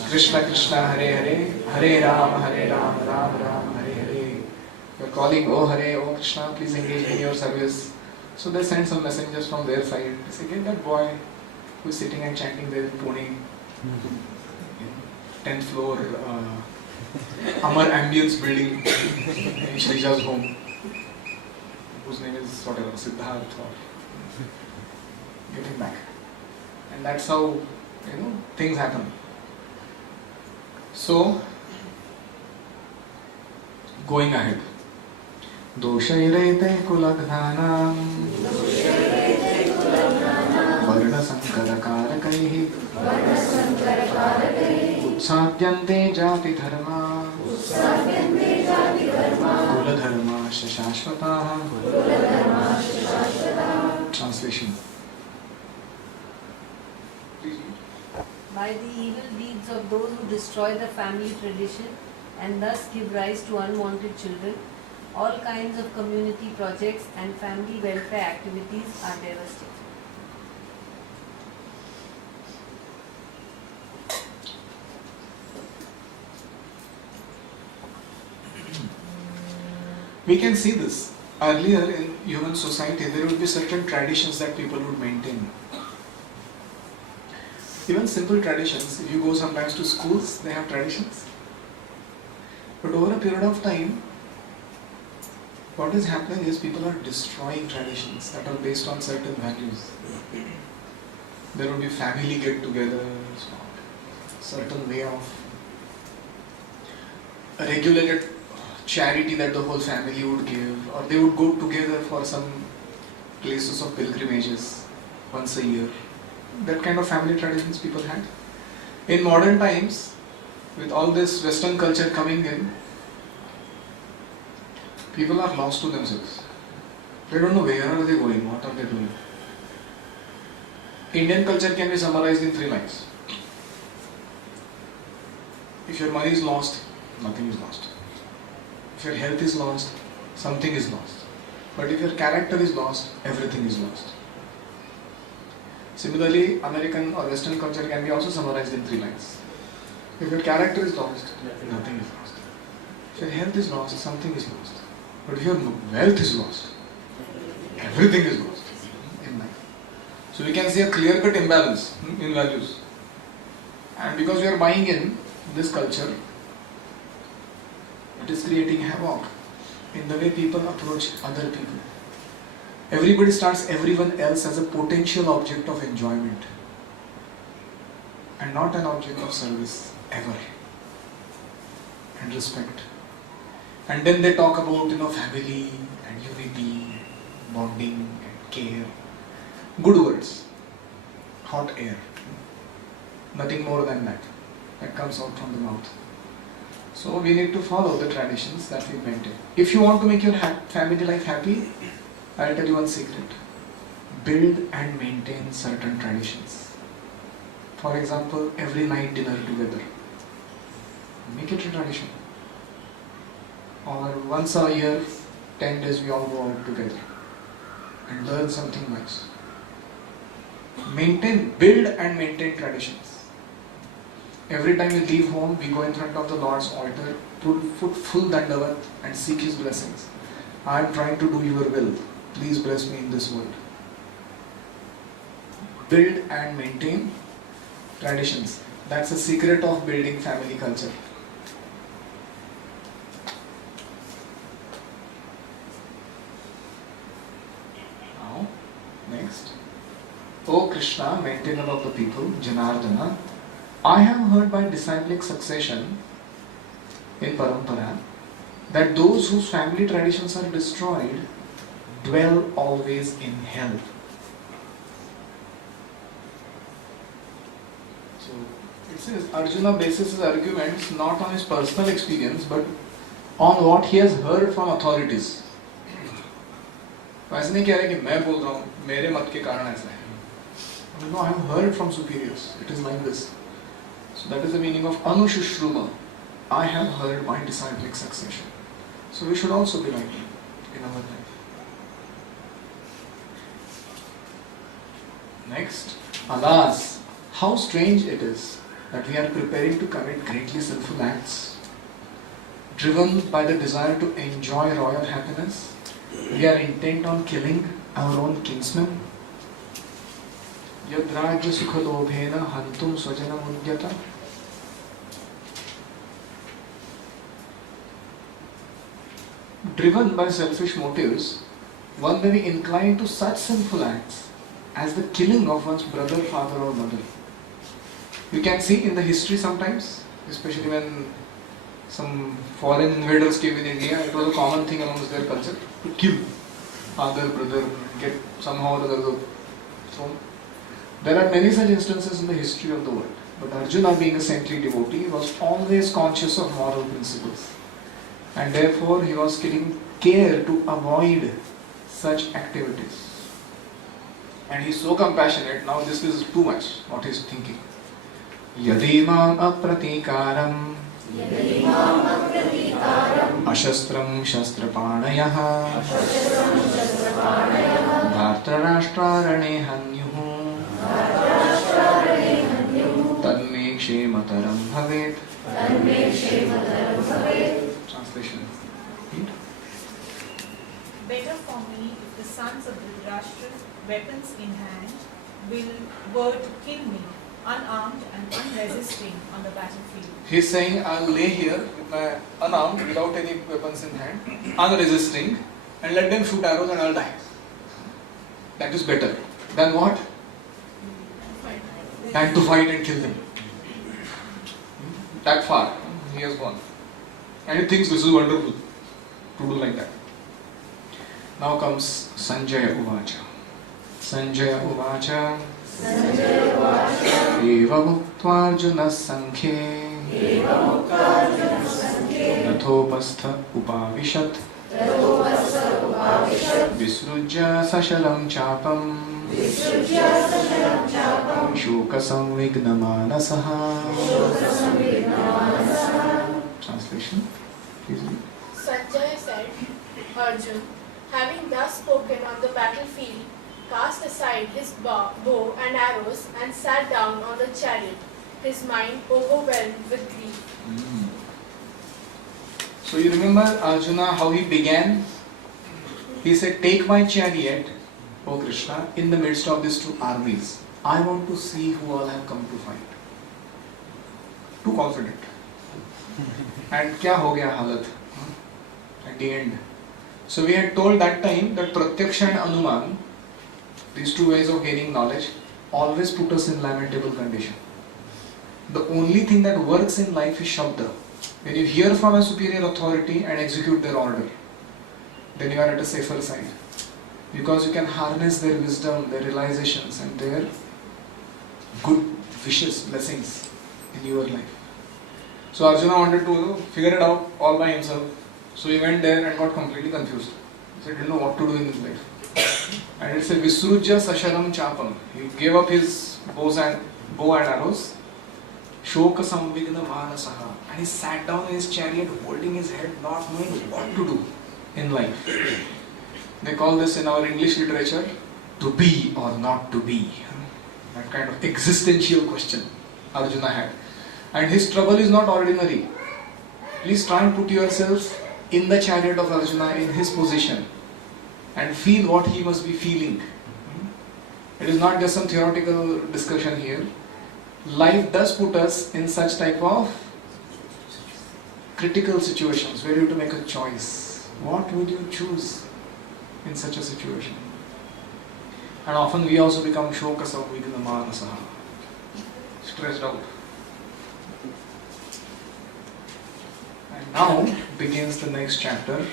Krishna, Hare Hare, Hare Rama, Ram Ram, Hare Hare. You are calling, oh Hare, oh Krishna, please engage in your service. So they send some messengers from their side. They say, get that boy who is sitting and chanting there in Pune, 10th floor, Amar Ambience building in Shrija's home, whose name is whatever, Siddharth, or get him back. And that's how, things happen. So, going ahead. Doshairete kulagdhanam Varna sankarakarakai Utsadyante jati dharma Kula dharma shashashvataha. Translation. By the evil deeds of those who destroy the family tradition and thus give rise to unwanted children, all kinds of community projects and family welfare activities are devastated. We can see this. Earlier in human society, there would be certain traditions that people would maintain. Even simple traditions, if you go sometimes to schools, they have traditions. But over a period of time, what is happening is people are destroying traditions that are based on certain values. There would be family get-togethers, certain way of a regulated charity that the whole family would give, or they would go together for some places of pilgrimages once a year. That kind of family traditions people had. In modern times, with all this Western culture coming in, people are lost to themselves. They don't know where are they going, what are they doing. Indian culture can be summarized in 3 lines. If your money is lost, nothing is lost. If your health is lost, something is lost. But if your character is lost, everything is lost. Similarly, American or Western culture can be also summarized in 3 lines. If your character is lost, nothing is lost. If your health is lost, something is lost. But if your wealth is lost, everything is lost in life. So we can see a clear-cut imbalance in values. And because we are buying in this culture, it is creating havoc in the way people approach other people. Everybody starts everyone else as a potential object of enjoyment and not an object of service ever, and respect. And then they talk about family and unity, bonding and care. Good words, hot air, nothing more than that comes out from the mouth. So we need to follow the traditions that we maintain. If you want to make your family life happy, I'll tell you one secret. Build and maintain certain traditions. For example, every night dinner together. Make it a tradition. Or once a year, 10 days we all go out together and learn something nice. Build and maintain traditions. Every time we leave home, we go in front of the Lord's altar, put full dandavat and seek His blessings. I am trying to do your will. Please bless me in this world. Build and maintain traditions. That's the secret of building family culture. Now, next. Oh Krishna. Krishna, maintainer of the people, Janardana, I have heard by disciplic succession in Parampara that those whose family traditions are destroyed dwell always in hell. So it says Arjuna bases his arguments not on his personal experience but on what he has heard from authorities. तो ऐसे नहीं कह रहे कि मैं बोल रहा हूँ मेरे मत के कारण ऐसा है. No, I have heard from superiors. It is like this. So that is the meaning of Anushushruva. I have heard by disciplic succession. So we should also be like him in our life. Next, alas, how strange it is that we are preparing to commit greatly sinful acts. Driven by the desire to enjoy royal happiness, we are intent on killing our own kinsmen. Yadrajya sukhalobhena hantum swajana mudyata. Driven by selfish motives, one may be inclined to such sinful acts as the killing of one's brother, father or mother. You can see in the history sometimes, especially when some foreign invaders came in India, it was a common thing amongst their culture to kill father, brother, get somehow or other the throne. There are many such instances in the history of the world, but Arjuna, being a saintly devotee, was always conscious of moral principles, and therefore he was taking care to avoid such activities. And he is so compassionate, now this is too much what he is thinking. Yadimam apratikaram ashastram shastrapanayah dhartarashtrarane hanyuh tanme kshemataram bhavet. Translation. Better for me if the sons of Dhritarashtra, weapons in hand, were to kill me, unarmed and unresisting on the battlefield. He is saying, I will lay here with my unarmed, without any weapons in hand, unresisting, and let them shoot arrows and I will die. That is better than what? Than to fight and kill them. That far he has gone. And he thinks this is wonderful to do like that. Now comes Sanjaya Uvacha. Sanjaya Uvacha Eva Muktva Arjuna Sankhe Nathopastha Upavishat Visrujya Sashalam Chapam Shoka Samvigna Manasaha. Translation. Please read. Sanjaya said, Arjun, having thus spoken on the battlefield, cast aside his bow and arrows and sat down on the chariot, his mind overwhelmed with grief. So you remember Arjuna, how he began? He said, take my chariot, O Krishna, in the midst of these two armies. I want to see who all have come to fight. Too confident. And kya ho gaya halat at the end? So we had told that time that Pratyaksha and Anuman, these two ways of gaining knowledge, always put us in lamentable condition. The only thing that works in life is Shabda. When you hear from a superior authority and execute their order, then you are at a safer side. Because you can harness their wisdom, their realizations and their good wishes, blessings in your life. So Arjuna wanted to figure it out all by himself. So he went there and got completely confused. He said, he didn't know what to do in his life. And it said, Visrujya Sasharam Chapam. He gave up his bow and arrows. Shoka Samvigna Manasaha. And he sat down in his chariot holding his head, not knowing what to do in life. They call this in our English literature, to be or not to be. That kind of existential question Arjuna had. And his trouble is not ordinary. Please try and put yourself in the chariot of Arjuna, in his position, and feel what he must be feeling. It is not just some theoretical discussion here. Life does put us in such type of critical situations where you have to make a choice. What would you choose in such a situation? And often we also become shokasa vidinamanasaha, stressed out. And now begins the next chapter,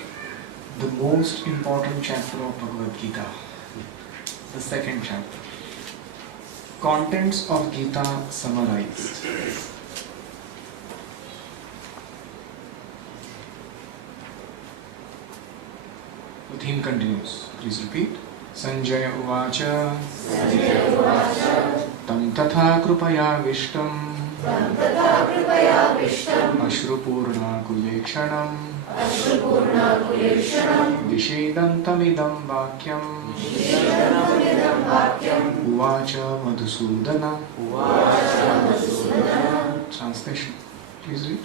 the most important chapter of Bhagavad Gita, the second chapter. Contents of Gita summarized. The theme continues. Please repeat. Sanjaya Uvacha Tam Tatha Krupaya Ashrupurna Kulekshanam Vishedantamidam Vakyam Uvacha Madhusudana. Translation. Please read.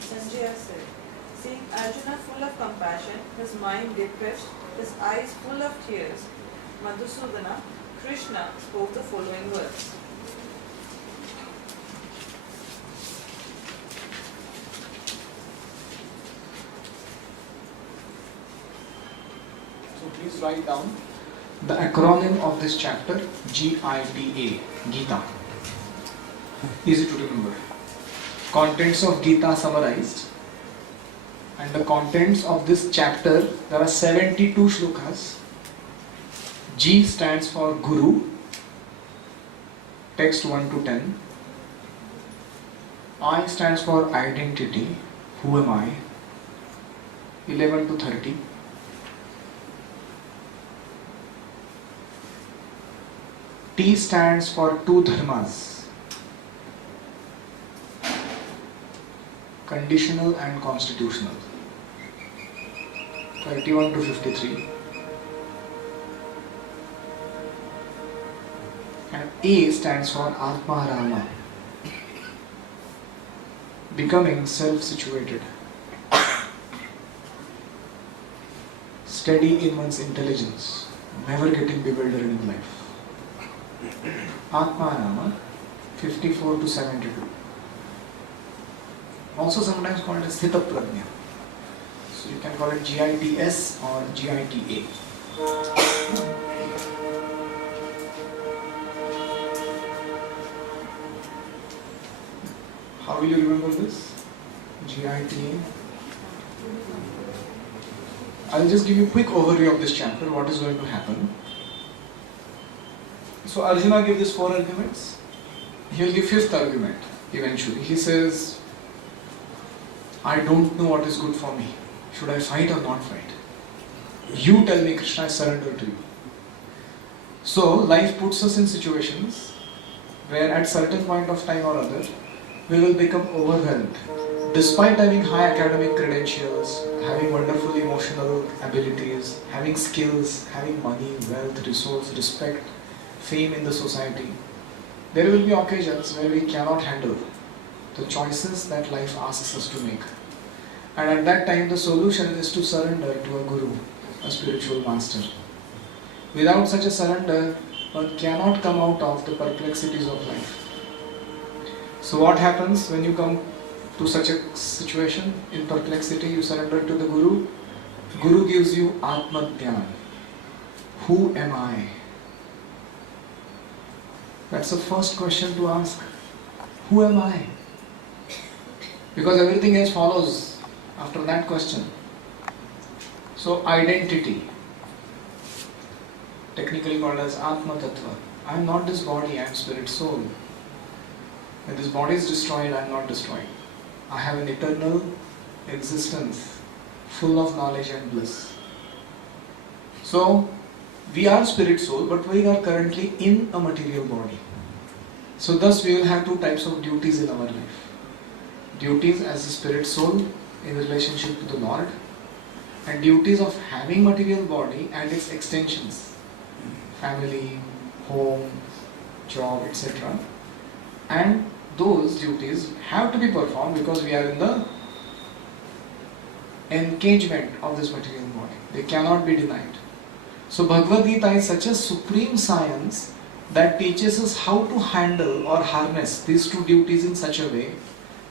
Sanjaya said, seeing Arjuna full of compassion, his mind depressed, his eyes full of tears, Madhusudana, Krishna spoke the following words. So please write down the acronym of this chapter, GITA, Gita. Easy to remember. Contents of Gita summarized. And the contents of this chapter, there are 72 shlokas. G stands for Guru, text 1 to 10. I stands for identity, who am I, 11 to 30. T stands for two dharmas, conditional and constitutional, 31 to 53. And A stands for Atmarama, becoming self-situated, steady in one's intelligence, never getting bewildered in life. Atmarama, 54 to 72. Also sometimes called as Sthita Prajna. So you can call it GITS or GITA. How will you remember this? GITA. I will just give you a quick overview of this chapter, what is going to happen. So Arjuna gave these 4 arguments. He will give 5th argument eventually. He says, I don't know what is good for me. Should I fight or not fight? You tell me, Krishna, I surrender to you. So life puts us in situations where at certain point of time or other, we will become overwhelmed. Despite having high academic credentials, having wonderful emotional abilities, having skills, having money, wealth, resource, respect, fame in the society, there will be occasions where we cannot handle the choices that life asks us to make. And at that time, the solution is to surrender to a guru, a spiritual master. Without such a surrender, one cannot come out of the perplexities of life. So what happens when you come to such a situation in perplexity? You surrender to the Guru. Guru gives you Atma Dhyan. Who am I? That's the first question to ask. Who am I? Because everything else follows after that question. So identity, technically called as Atma Tattva. I am not this body, I am spirit soul. When this body is destroyed, I am not destroyed. I have an eternal existence full of knowledge and bliss. So, we are spirit soul, but we are currently in a material body. So thus we will have 2 types of duties in our life. Duties as a spirit soul in relationship to the Lord, and duties of having material body and its extensions, family, home, job, etc. And those duties have to be performed because we are in the engagement of this material body. They cannot be denied. So Bhagavad Gita is such a supreme science that teaches us how to handle or harness these 2 duties in such a way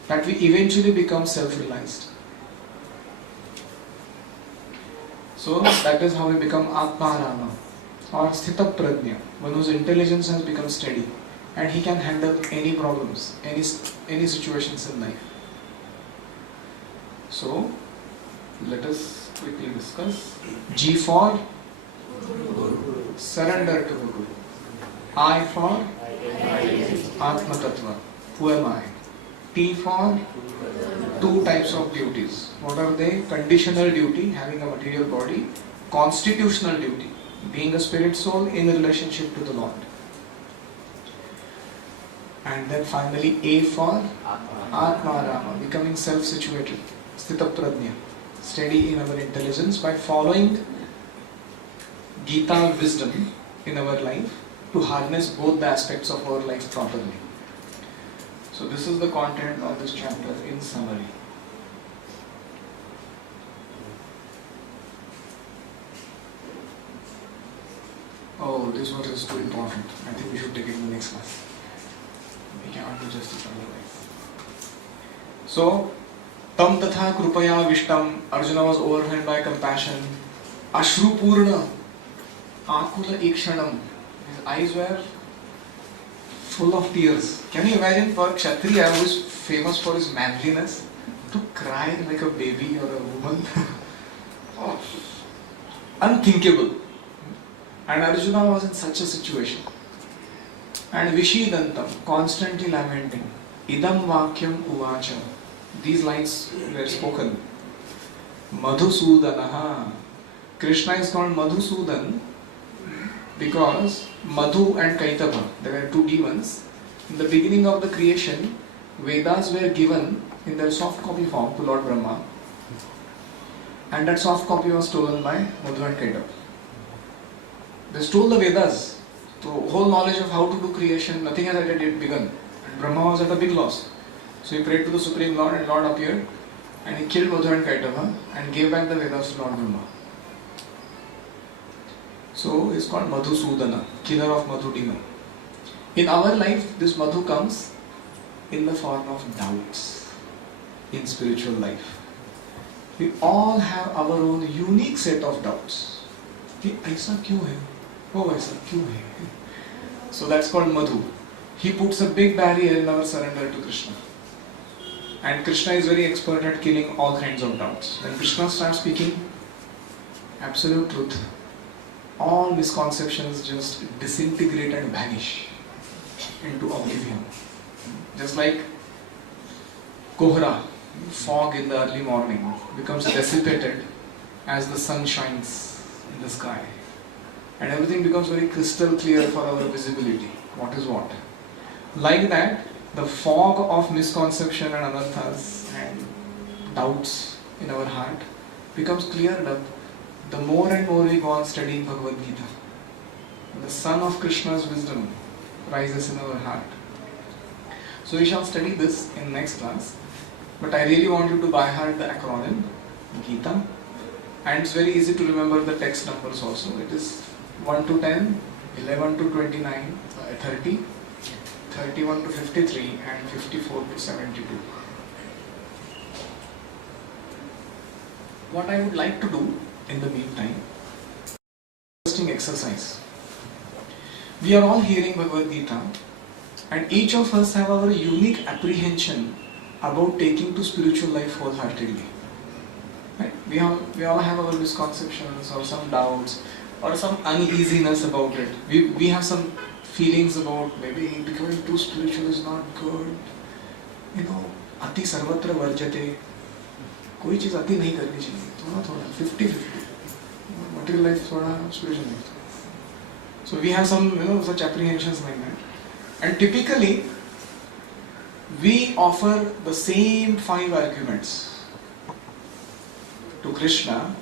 that we eventually become self-realized. So that is how we become Atmarama. or sthita prajna, one whose intelligence has become steady and he can handle any problems, any situations in life. So, let us quickly discuss. G for surrender to the Guru. I for Atma Tattva. Who am I? T for two types of duties. What are they? Conditional duty, having a material body. Constitutional duty, being a spirit soul in relationship to the Lord. And then finally A for Atma Rama, becoming self-situated. Sthita Prajna, steady in our intelligence by following Gita wisdom in our life to harness both the aspects of our life properly. So this is the content of this chapter in summary. Oh, this one is too important. I think we should take it in the next class. We cannot do justice otherwise. So, tam tatha krupaya vishtam, Arjuna was overwhelmed by compassion. Ashru purna, akula ikshanam. His eyes were full of tears. Can you imagine for Kshatriya, who is famous for his manliness, to cry like a baby or a woman? Oh, unthinkable. And Arjuna was in such a situation. And Vishidantam, constantly lamenting. Idam vakyam uvacha. These lines were spoken. Madhusudanaha. Krishna is called Madhusudan because Madhu and Kaitava, there were two demons. In the beginning of the creation, Vedas were given in their soft copy form to Lord Brahma. And that soft copy was stolen by Madhu and Kaitava. They stole the Vedas. The whole knowledge of how to do creation, nothing has yet begun. And Brahma was at a big loss. So he prayed to the Supreme Lord and Lord appeared and he killed Madhu and Kaitava and gave back the Vedas to Lord Brahma. So he is called Madhusudana, killer of Madhu demon. In our life, this Madhu comes in the form of doubts in spiritual life. We all have our own unique set of doubts. ऐसा क्यों है? वो ऐसा क्यों है? So that's called Madhu. He puts a big barrier in our surrender to Krishna. And Krishna is very expert at killing all kinds of doubts. When Krishna starts speaking absolute truth, all misconceptions just disintegrate and vanish into oblivion. Just like Kohra, fog in the early morning, becomes dissipated as the sun shines in the sky. And everything becomes very crystal clear for our visibility. What is what? Like that, the fog of misconception and anarthas and doubts in our heart becomes cleared up the more and more we go on studying Bhagavad Gita. The sun of Krishna's wisdom rises in our heart. So we shall study this in next class. But I really want you to by heart the acronym, Gita. And it's very easy to remember the text numbers also. It is 1 to 10, 11 to 29, 30, 31 to 53 and 54 to 72. What I would like to do in the meantime, interesting exercise. We are all hearing Bhagavad Gita and each of us have our unique apprehension about taking to spiritual life wholeheartedly. Right? We all have our misconceptions or some doubts or some uneasiness about it. We have some feelings about maybe becoming too spiritual is not good. You know, ati sarvatra varjate. कोई चीज़ अति नहीं करनी चाहिए. थोड़ा 50-50. Material life थोड़ा spiritual life. So we have some such apprehensions like that. And typically we offer the same 5 arguments to Krishna.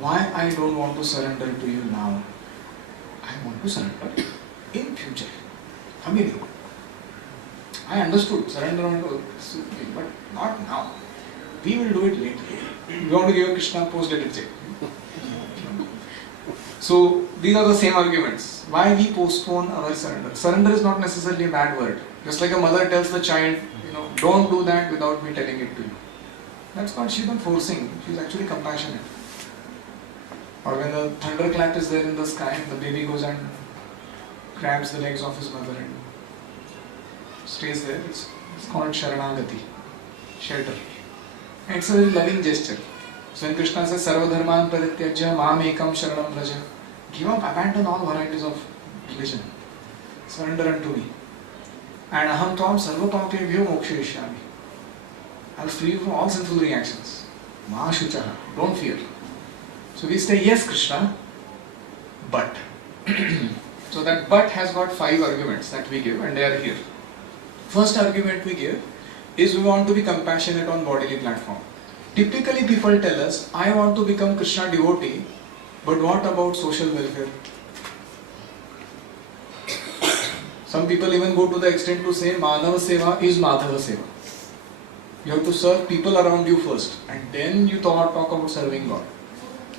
Why I don't want to surrender to you now? I want to surrender in future. I mean, I understood surrender, but not now. We will do it later. We want to give Krishna post-dated check. So these are the same arguments. Why we postpone our surrender? Surrender is not necessarily a bad word. Just like a mother tells the child, don't do that without me telling it to you. That's not, she's not forcing, she's actually compassionate. Or when the thunderclap is there in the sky and the baby goes and grabs the legs of his mother and stays there, it's called Sharanagati, shelter. And it's a very loving gesture. So when Krishna says, Sarva dharman parityajya mam ekam sharanam vraja, give up, abandon all varieties of religion. Surrender unto me. And aham tvam sarva papebhyo mokshayishyami. I'll free you from all sinful reactions. Ma shuchaha, don't fear. So we say, yes Krishna, but. So that but has got 5 arguments that we give and they are here. First argument we give is we want to be compassionate on bodily platform. Typically people tell us, I want to become Krishna devotee, but what about social welfare? Some people even go to the extent to say Manava Seva is Madhava Seva. You have to serve people around you first and then you talk about serving God.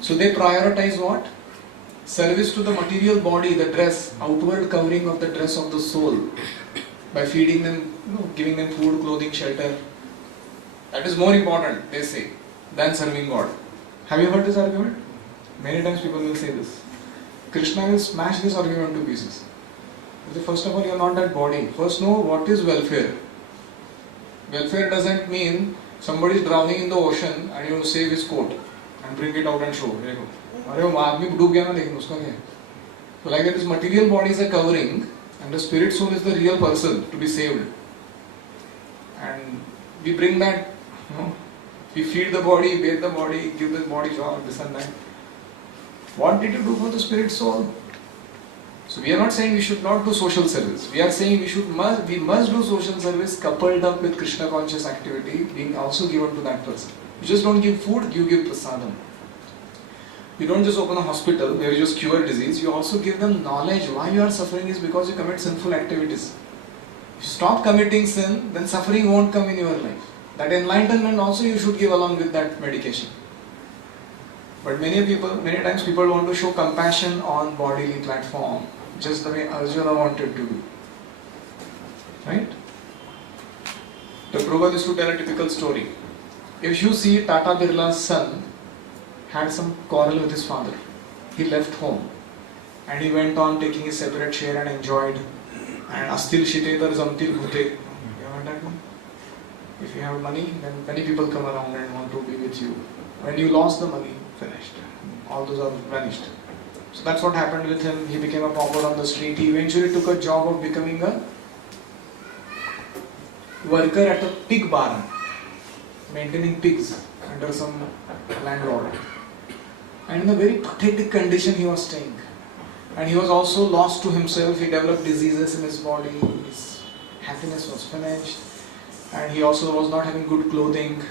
So they prioritize what? Service to the material body, the dress, outward covering of the dress of the soul by feeding them, giving them food, clothing, shelter. That is more important, they say, than serving God. Have you heard this argument? Many times people will say this. Krishna will smash this argument to pieces. First of all, you are not that body. First know what is welfare. Welfare doesn't mean somebody is drowning in the ocean and you save his coat and bring it out and show. So like that, this material body is a covering and the spirit soul is the real person to be saved. And we bring that, we feed the body, bathe the body, give the body job, this and that. What did you do for the spirit soul? So we are not saying we should not do social service. We are saying we must do social service coupled up with Krishna conscious activity being also given to that person. You just don't give food, you give prasadam. You don't just open a hospital where you just cure disease, you also give them knowledge. Why you are suffering is because you commit sinful activities. If you stop committing sin, then suffering won't come in your life. That enlightenment also you should give along with that medication. But many times people want to show compassion on bodily platform, just the way Arjuna wanted to do. Right? The Prabhupada used to tell a typical story. If you see Tata Birla's son had some quarrel with his father, he left home and he went on taking his separate share and enjoyed. And astil shitedar zamtil bhute. You heard that one? If you have money, then many people come around and want to be with you. When you lost the money, finished. All those are vanished. So that's what happened with him. He became a pauper on the street. He eventually took a job of becoming a worker at a pig barn, maintaining pigs under some landlord. And in a very pathetic condition he was staying. And he was also lost to himself. He developed diseases in his body. His happiness was finished. And he also was not having good clothing.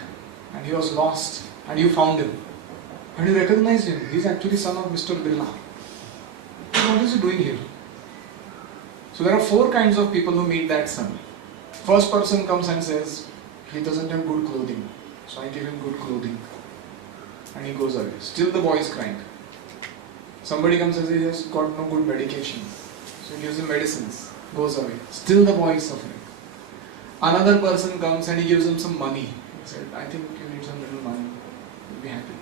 And he was lost. And you found him. And you recognized him. He is actually son of Mr. Birla. What is he doing here? So there are 4 kinds of people who meet that son. First person comes and says, he doesn't have good clothing. So I give him good clothing. And he goes away. Still the boy is crying. Somebody comes and says, he has got no good medication. So he gives him medicines. Goes away. Still the boy is suffering. Another person comes and he gives him some money. He said, I think you need some little money. You'll be happy.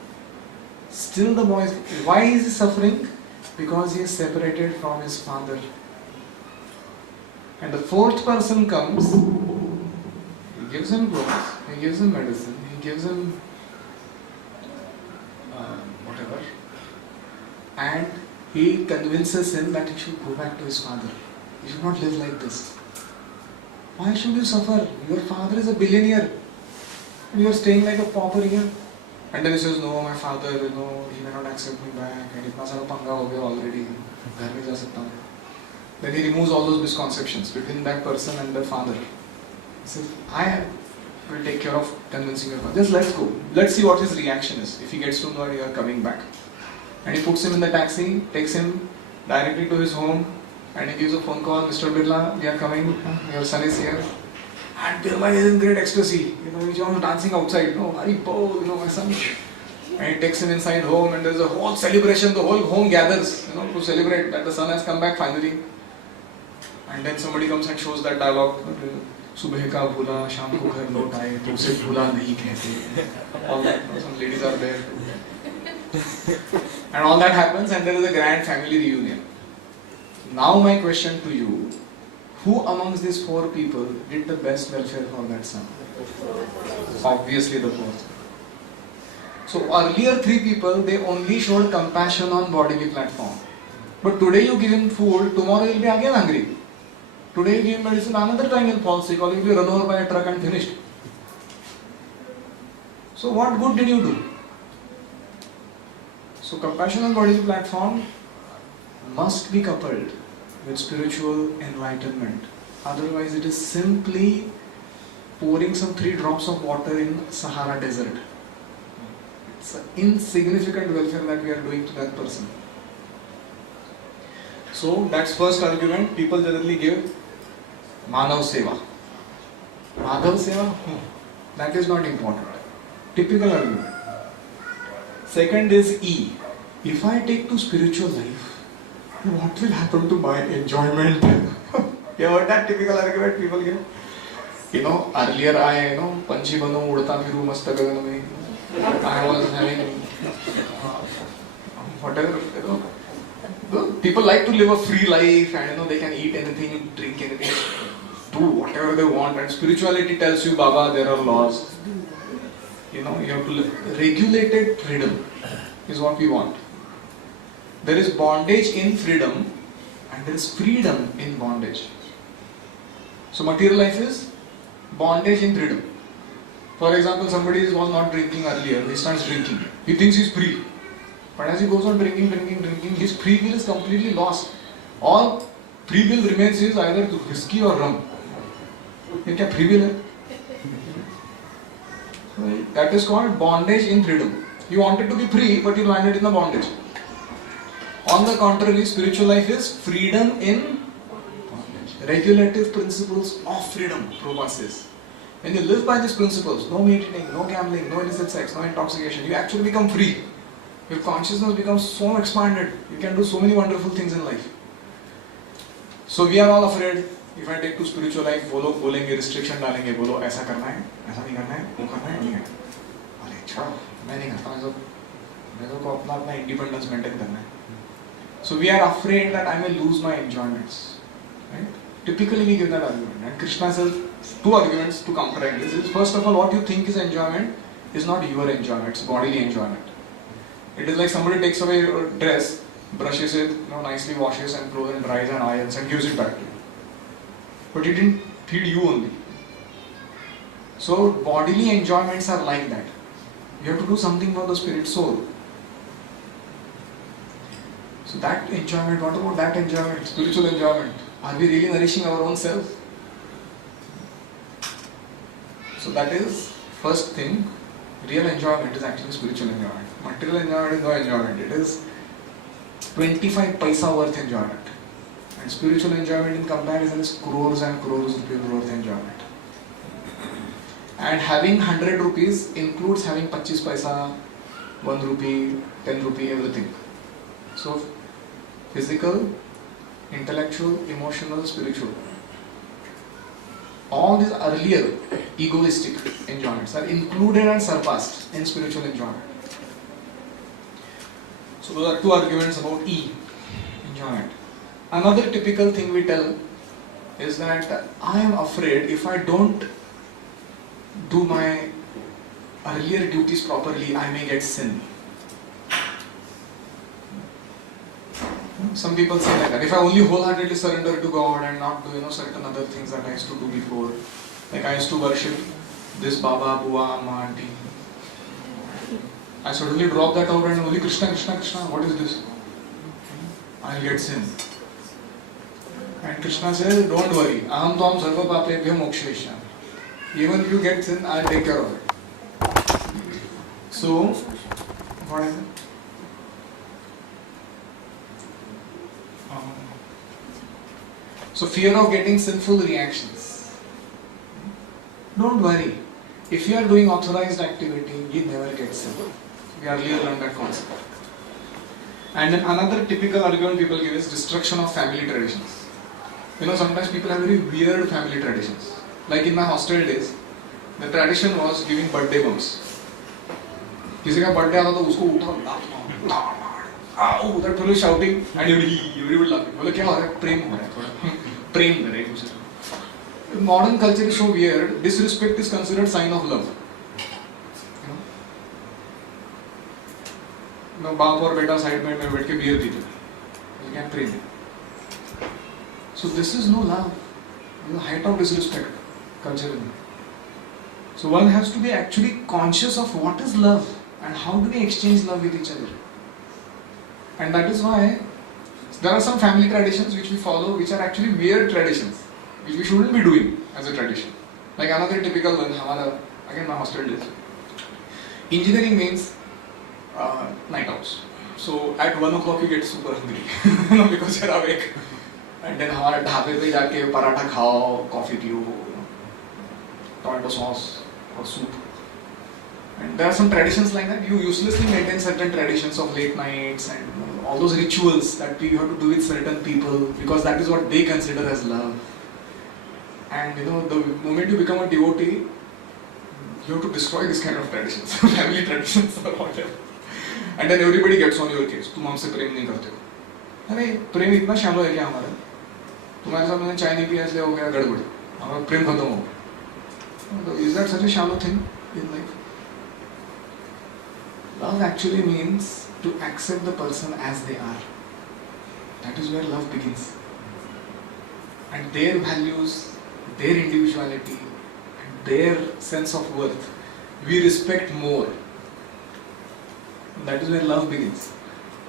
Still the boy is... Why is he suffering? Because he is separated from his father. And the 4th person comes, he gives him clothes, he gives him medicine, he gives him whatever, and he convinces him that he should go back to his father. He should not live like this. Why should you suffer? Your father is a billionaire and you are staying like a pauper here. And then he says, no, my father, he may not accept me back, and itna sara panga ho gaya already, ghar nahi ja sakta. Then he removes all those misconceptions between that person and the father. He says, I will take care of convincing your father. Just let's go. Let's see what his reaction is if he gets to know that you are coming back. And he puts him in the taxi, takes him directly to his home, and he gives a phone call, Mr. Birla, we are coming, your son is here. And Birla is in great ecstasy. He was dancing outside. My son. And he takes him inside home, and there's a whole celebration. The whole home gathers, to celebrate that the son has come back finally. And then somebody comes and shows that dialogue. Subah ka bhula, sham ko ghar lot aaye, to usse bhula nahi kehte. All that. Some ladies are there too. And all that happens and there is a grand family reunion. Now my question to you, who amongst these 4 people did the best welfare for that son? Obviously the 4th. So earlier 3 people, they only showed compassion on bodily platform. But today you give him food, tomorrow he will be again hungry. Today you give him medicine, another time he will fall sick or he will be run over by a truck and finished. So what good did you do? So compassion on bodily platform must be coupled with spiritual enlightenment. Otherwise it is simply pouring some 3 drops of water in Sahara desert. It's an insignificant welfare that we are doing to that person. So that's first argument. People generally give Manav Seva. Madhav Seva? That is not important. Typical argument. Second is E. If I take to spiritual life, what will happen to my enjoyment? You heard that typical argument people give? Earlier I, Panchi banu udta firu mast gagan mein. I was having whatever, people like to live a free life and they can eat anything, drink anything, do whatever they want, and spirituality tells you, Baba, there are laws. You have to live. Regulated freedom is what we want. There is bondage in freedom and there is freedom in bondage. So material life is bondage in freedom. For example, somebody was not drinking earlier, he starts drinking. He thinks he's free. But as he goes on drinking, his free will is completely lost. All free will remains is either whiskey or rum. What free will is? That is called bondage in freedom. You wanted to be free, but you landed in the bondage. On the contrary, spiritual life is freedom in bondage. Regulative principles of freedom, Prabhupada says. When you live by these principles, no meat eating, no gambling, no illicit sex, no intoxication, you actually become free. Your consciousness becomes so expanded. You can do so many wonderful things in life. So we are all afraid. If I take to spiritual life, वो लोग बोलेंगे restriction डालेंगे, बोलो ऐसा करना है, ऐसा नहीं करना है, वो करना है, नहीं है. अरे छोड़ो, मैं नहीं करता, मैं तो अपना independence maintain करना है. So we are afraid that I may lose my enjoyments. Right? Typically we give that argument. And Krishna says 2 arguments to counteract this. First of all, what you think is enjoyment is not your enjoyment, it's bodily enjoyment. It is like somebody takes away your dress, brushes it, nicely washes and clothes and dries and irons and gives it back to you. But he didn't feed you only. So bodily enjoyments are like that. You have to do something for the spirit soul. So that enjoyment, what about that enjoyment, spiritual enjoyment? Are we really nourishing our own self? So that is first thing. Real enjoyment is actually spiritual enjoyment. Material enjoyment is no enjoyment. It is 25 paisa worth enjoyment. And spiritual enjoyment in comparison is crores and crores rupees worth enjoyment. And having 100 rupees includes having 25 paisa, 1 rupee, 10 rupee, everything. So physical, intellectual, emotional, spiritual. All these earlier egoistic enjoyments are included and surpassed in spiritual enjoyment. So those are 2 arguments about E, enjoyment. Another typical thing we tell is that I am afraid if I don't do my earlier duties properly, I may get sin. Some people say like that. If I only wholeheartedly surrender to God and not do certain other things that I used to do before, like I used to worship this Baba, Bua, Amma, Auntie. I suddenly drop that out and only Krishna, Krishna, Krishna. What is this? I'll get sin. And Krishna says, don't worry. Aham tvam sarva papebhyo mokshayishyami. Even if you get sin, I'll take care of it. So, what is it? So fear of getting sinful reactions. Don't worry. If you are doing authorized activity, you never get sin. We earlier learned that concept. And then another typical argument people give is destruction of family traditions. Sometimes people have very weird family traditions. Like in my hostel days, the tradition was giving birthday bumps. किसी का birthday आता तो उसको उठा "Ow, that fellow is shouting," and everybody laughing. बोले क्या हो रहा है? प्रेम हो रहा है थोड़ा. प्रेम कर रहे हैं एक दूसरे को. Modern culture is so weird. Disrespect is considered sign of love. मैं बाप और बेटा साइड में बैठ के बियर पीते हैं. क्या प्रेम है? So this is no love. The height of disrespect culturally. So one has to be actually conscious of what is love and how do we exchange love with each other. And that is why there are some family traditions which we follow which are actually weird traditions which we shouldn't be doing as a tradition. Like another typical one, हमारा again my hostel days. Engineering means night outs. So at 1 o'clock you get super hungry because you're awake. And then हमारा ढाबे पे जाके पराठा खाओ, coffee पियो, tomato sauce or soup. And there are some traditions like that. You uselessly maintain certain traditions of late nights and all those rituals that you have to do with certain people because that is what they consider as love. And the moment you become a devotee, you have to destroy this kind of traditions, family traditions or whatever. And then everybody gets on your case. तुम हमसे प्रेम नहीं करते हो. अरे प्रेम इतना shallow है क्या हमारा? तुम्हारे साथ मैंने चाय नहीं पिया इसलिए हो गया गड़बड़. हमारा प्रेम खत्म हो गया. Is that such a shallow thing in life? Love actually means to accept the person as they are. That is where love begins. And their values, their individuality, and their sense of worth, we respect more. That is where love begins.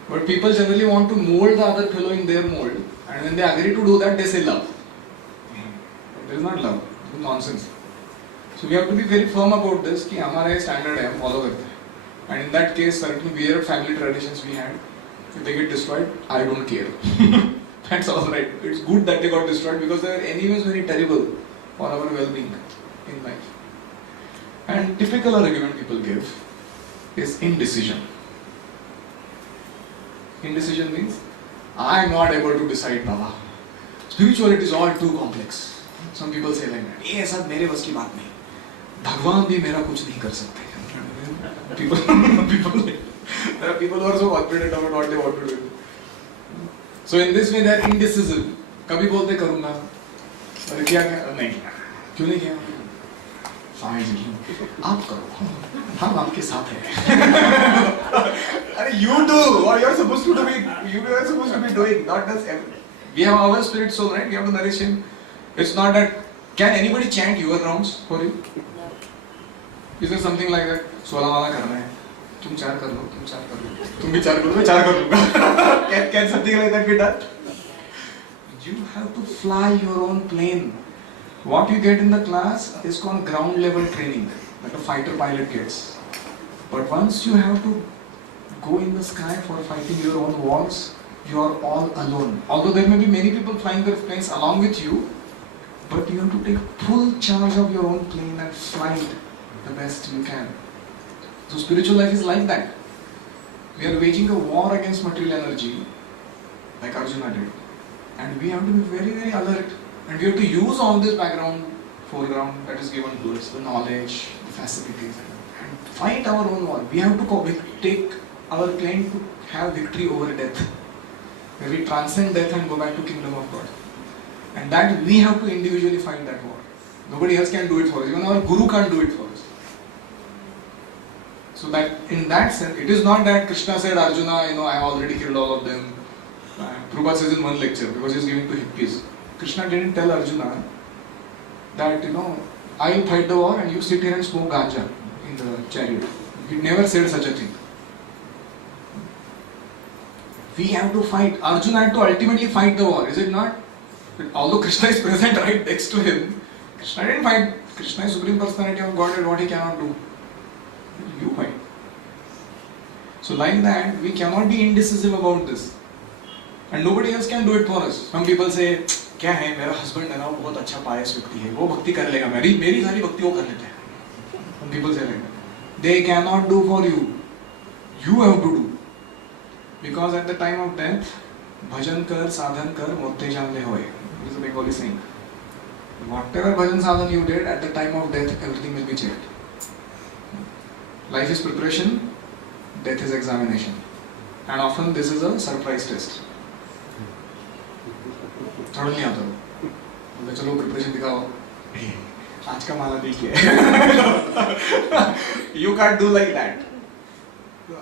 But people generally want to mold the other fellow in their mold, and when they agree to do that, they say love. It is not love. It is nonsense. So we have to be very firm about this. कि हमारा ये standard है, हम follow करते हैं. And in that case, certain weird family traditions we had, if they get destroyed, I don't care. That's all right. It's good that they got destroyed because they are anyways very terrible for our well-being in life. And typical argument people give is indecision. Indecision means, I am not able to decide, Baba. Spirituality is all too complex. Some people say like that. ये सब मेरे बस की बात नहीं. भगवान भी मेरा कुछ नहीं कर सकते. There are people who are so confident about what they want to do. So in this way they are indecisive. कभी बोलते करूँगा, अरे क्या नहीं, क्यों नहीं किया? Fine, आप करो, हम आपके साथ हैं. अरे you do what you are supposed to be. You are supposed to be doing, not just. We have our spirit soul, right? We have to nourish him. It's not that. Can anybody chant your rounds for you? Is there something like that? 16 वाला करना है. तुम 4 कर लो, तुम 4 कर लो, तुम भी 4 करो, मैं 4 कर लूँगा. Can something like that be done? You have to fly your own plane. What you get in the class is called ground level training, that a fighter pilot gets. But once you have to go in the sky for fighting your own wars, you are all alone. Although there may be many people flying their planes along with you, but you have to take full charge of your own plane and fly it the best you can. So spiritual life is like that. We are waging a war against material energy, like Arjuna did. And we have to be very, very alert. And we have to use all this background, foreground that is given to us, the knowledge, the facilities, and fight our own war. We have to take our claim to have victory over death. Where we transcend death and go back to kingdom of God. And that we have to individually fight that war. Nobody else can do it for us. Even our guru can't do it for us. So that in that sense, it is not that Krishna said, Arjuna, I have already killed all of them. Prabhupada says in one lecture, because he is giving to hippies. Krishna didn't tell Arjuna that, I will fight the war and you sit here and smoke ganja in the chariot. He never said such a thing. We have to fight. Arjuna had to ultimately fight the war, is it not? Although Krishna is present right next to him, Krishna didn't fight. Krishna is Supreme Personality of God and what he cannot do. You fight. So like that, we cannot be indecisive about this. And nobody else can do it for us. Some people say, क्या है मेरा husband है ना वो बहुत अच्छा पायस व्यक्ति है वो भक्ति कर लेगा मेरी सारी भक्ति वो कर लेते हैं. Some people say like that. They cannot do for you. You have to do. Because at the time of death, bhajan kar, sadhan kar, motte jaan le hoye. This is a Bengali saying. Whatever bhajan sadhan you did, at the time of death, everything will be checked. Life is preparation, death is examination. And often this is a surprise test. Suddenly आता है, बोलते चलो preparation दिखाओ, आज का माला देखिए. You can't do like that.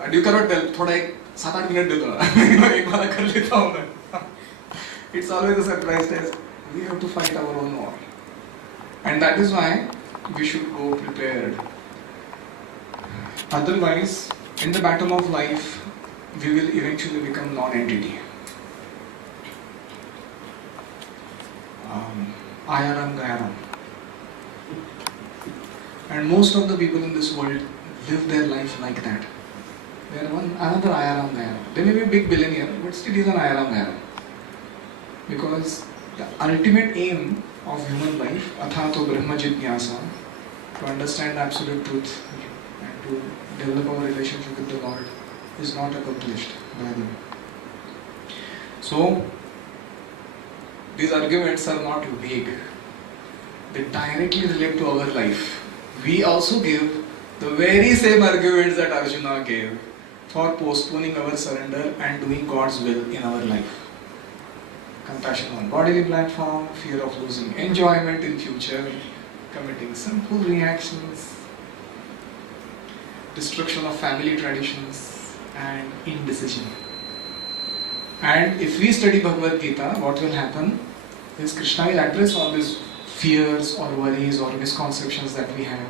And you cannot tell, थोड़ा एक 7-8 मिनट दे दो ना, एक माला कर लेता हूँ मैं. It's always a surprise test. We have to fight our own war. And that is why we should go prepared. Otherwise, in the battle of life, we will eventually become non-entity. Ayaram Gayaram. And most of the people in this world live their life like that. They are another Ayaram Gayaram. They may be a big billionaire, but still he is an Ayaram Gayaram. Because the ultimate aim of human life, Athato Brahma Jitnyasa, to understand absolute truth and to develop our relationship with the Lord, is not accomplished by them. So, these arguments are not vague. They directly relate to our life. We also give the very same arguments that Arjuna gave for postponing our surrender and doing God's will in our life. Compassion on bodily platform, fear of losing enjoyment in future, committing sinful reactions, destruction of family traditions, and indecision. And if we study Bhagavad Gita, what will happen is Krishna will address all these fears or worries or misconceptions that we have,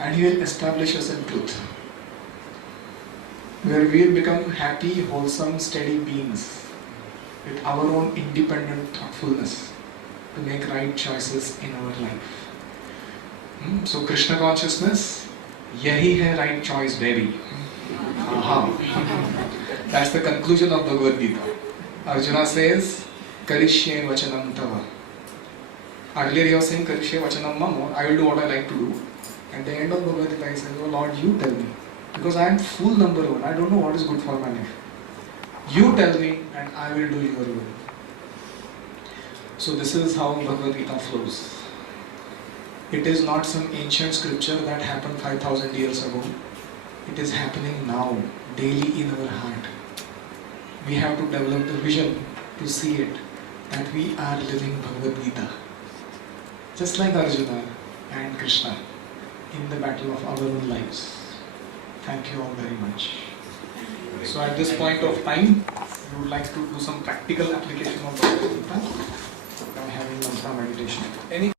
and he will establish us in truth, where we will become happy, wholesome, steady beings with our own independent thoughtfulness to make right choices in our life. So Krishna consciousness, yahi hai right choice, baby. Aha. That's the conclusion of Bhagavad Gita. Arjuna says, Karishye vachanam tava. Earlier he was saying, Karishye vachanam mamo, I will do what I like to do. At the end of Bhagavad Gita he says, oh Lord, you tell me. Because I am fool number one, I don't know what is good for my life. You tell me and I will do your will. So this is how Bhagavad Gita flows. It is not some ancient scripture that happened 5,000 years ago. It is happening now, daily in our heart. We have to develop the vision to see it, that we are living Bhagavad Gita. Just like Arjuna and Krishna in the battle of our own lives. Thank you all very much. So at this point of time, we would like to do some practical application of Bhagavad Gita by having mantra meditation. Any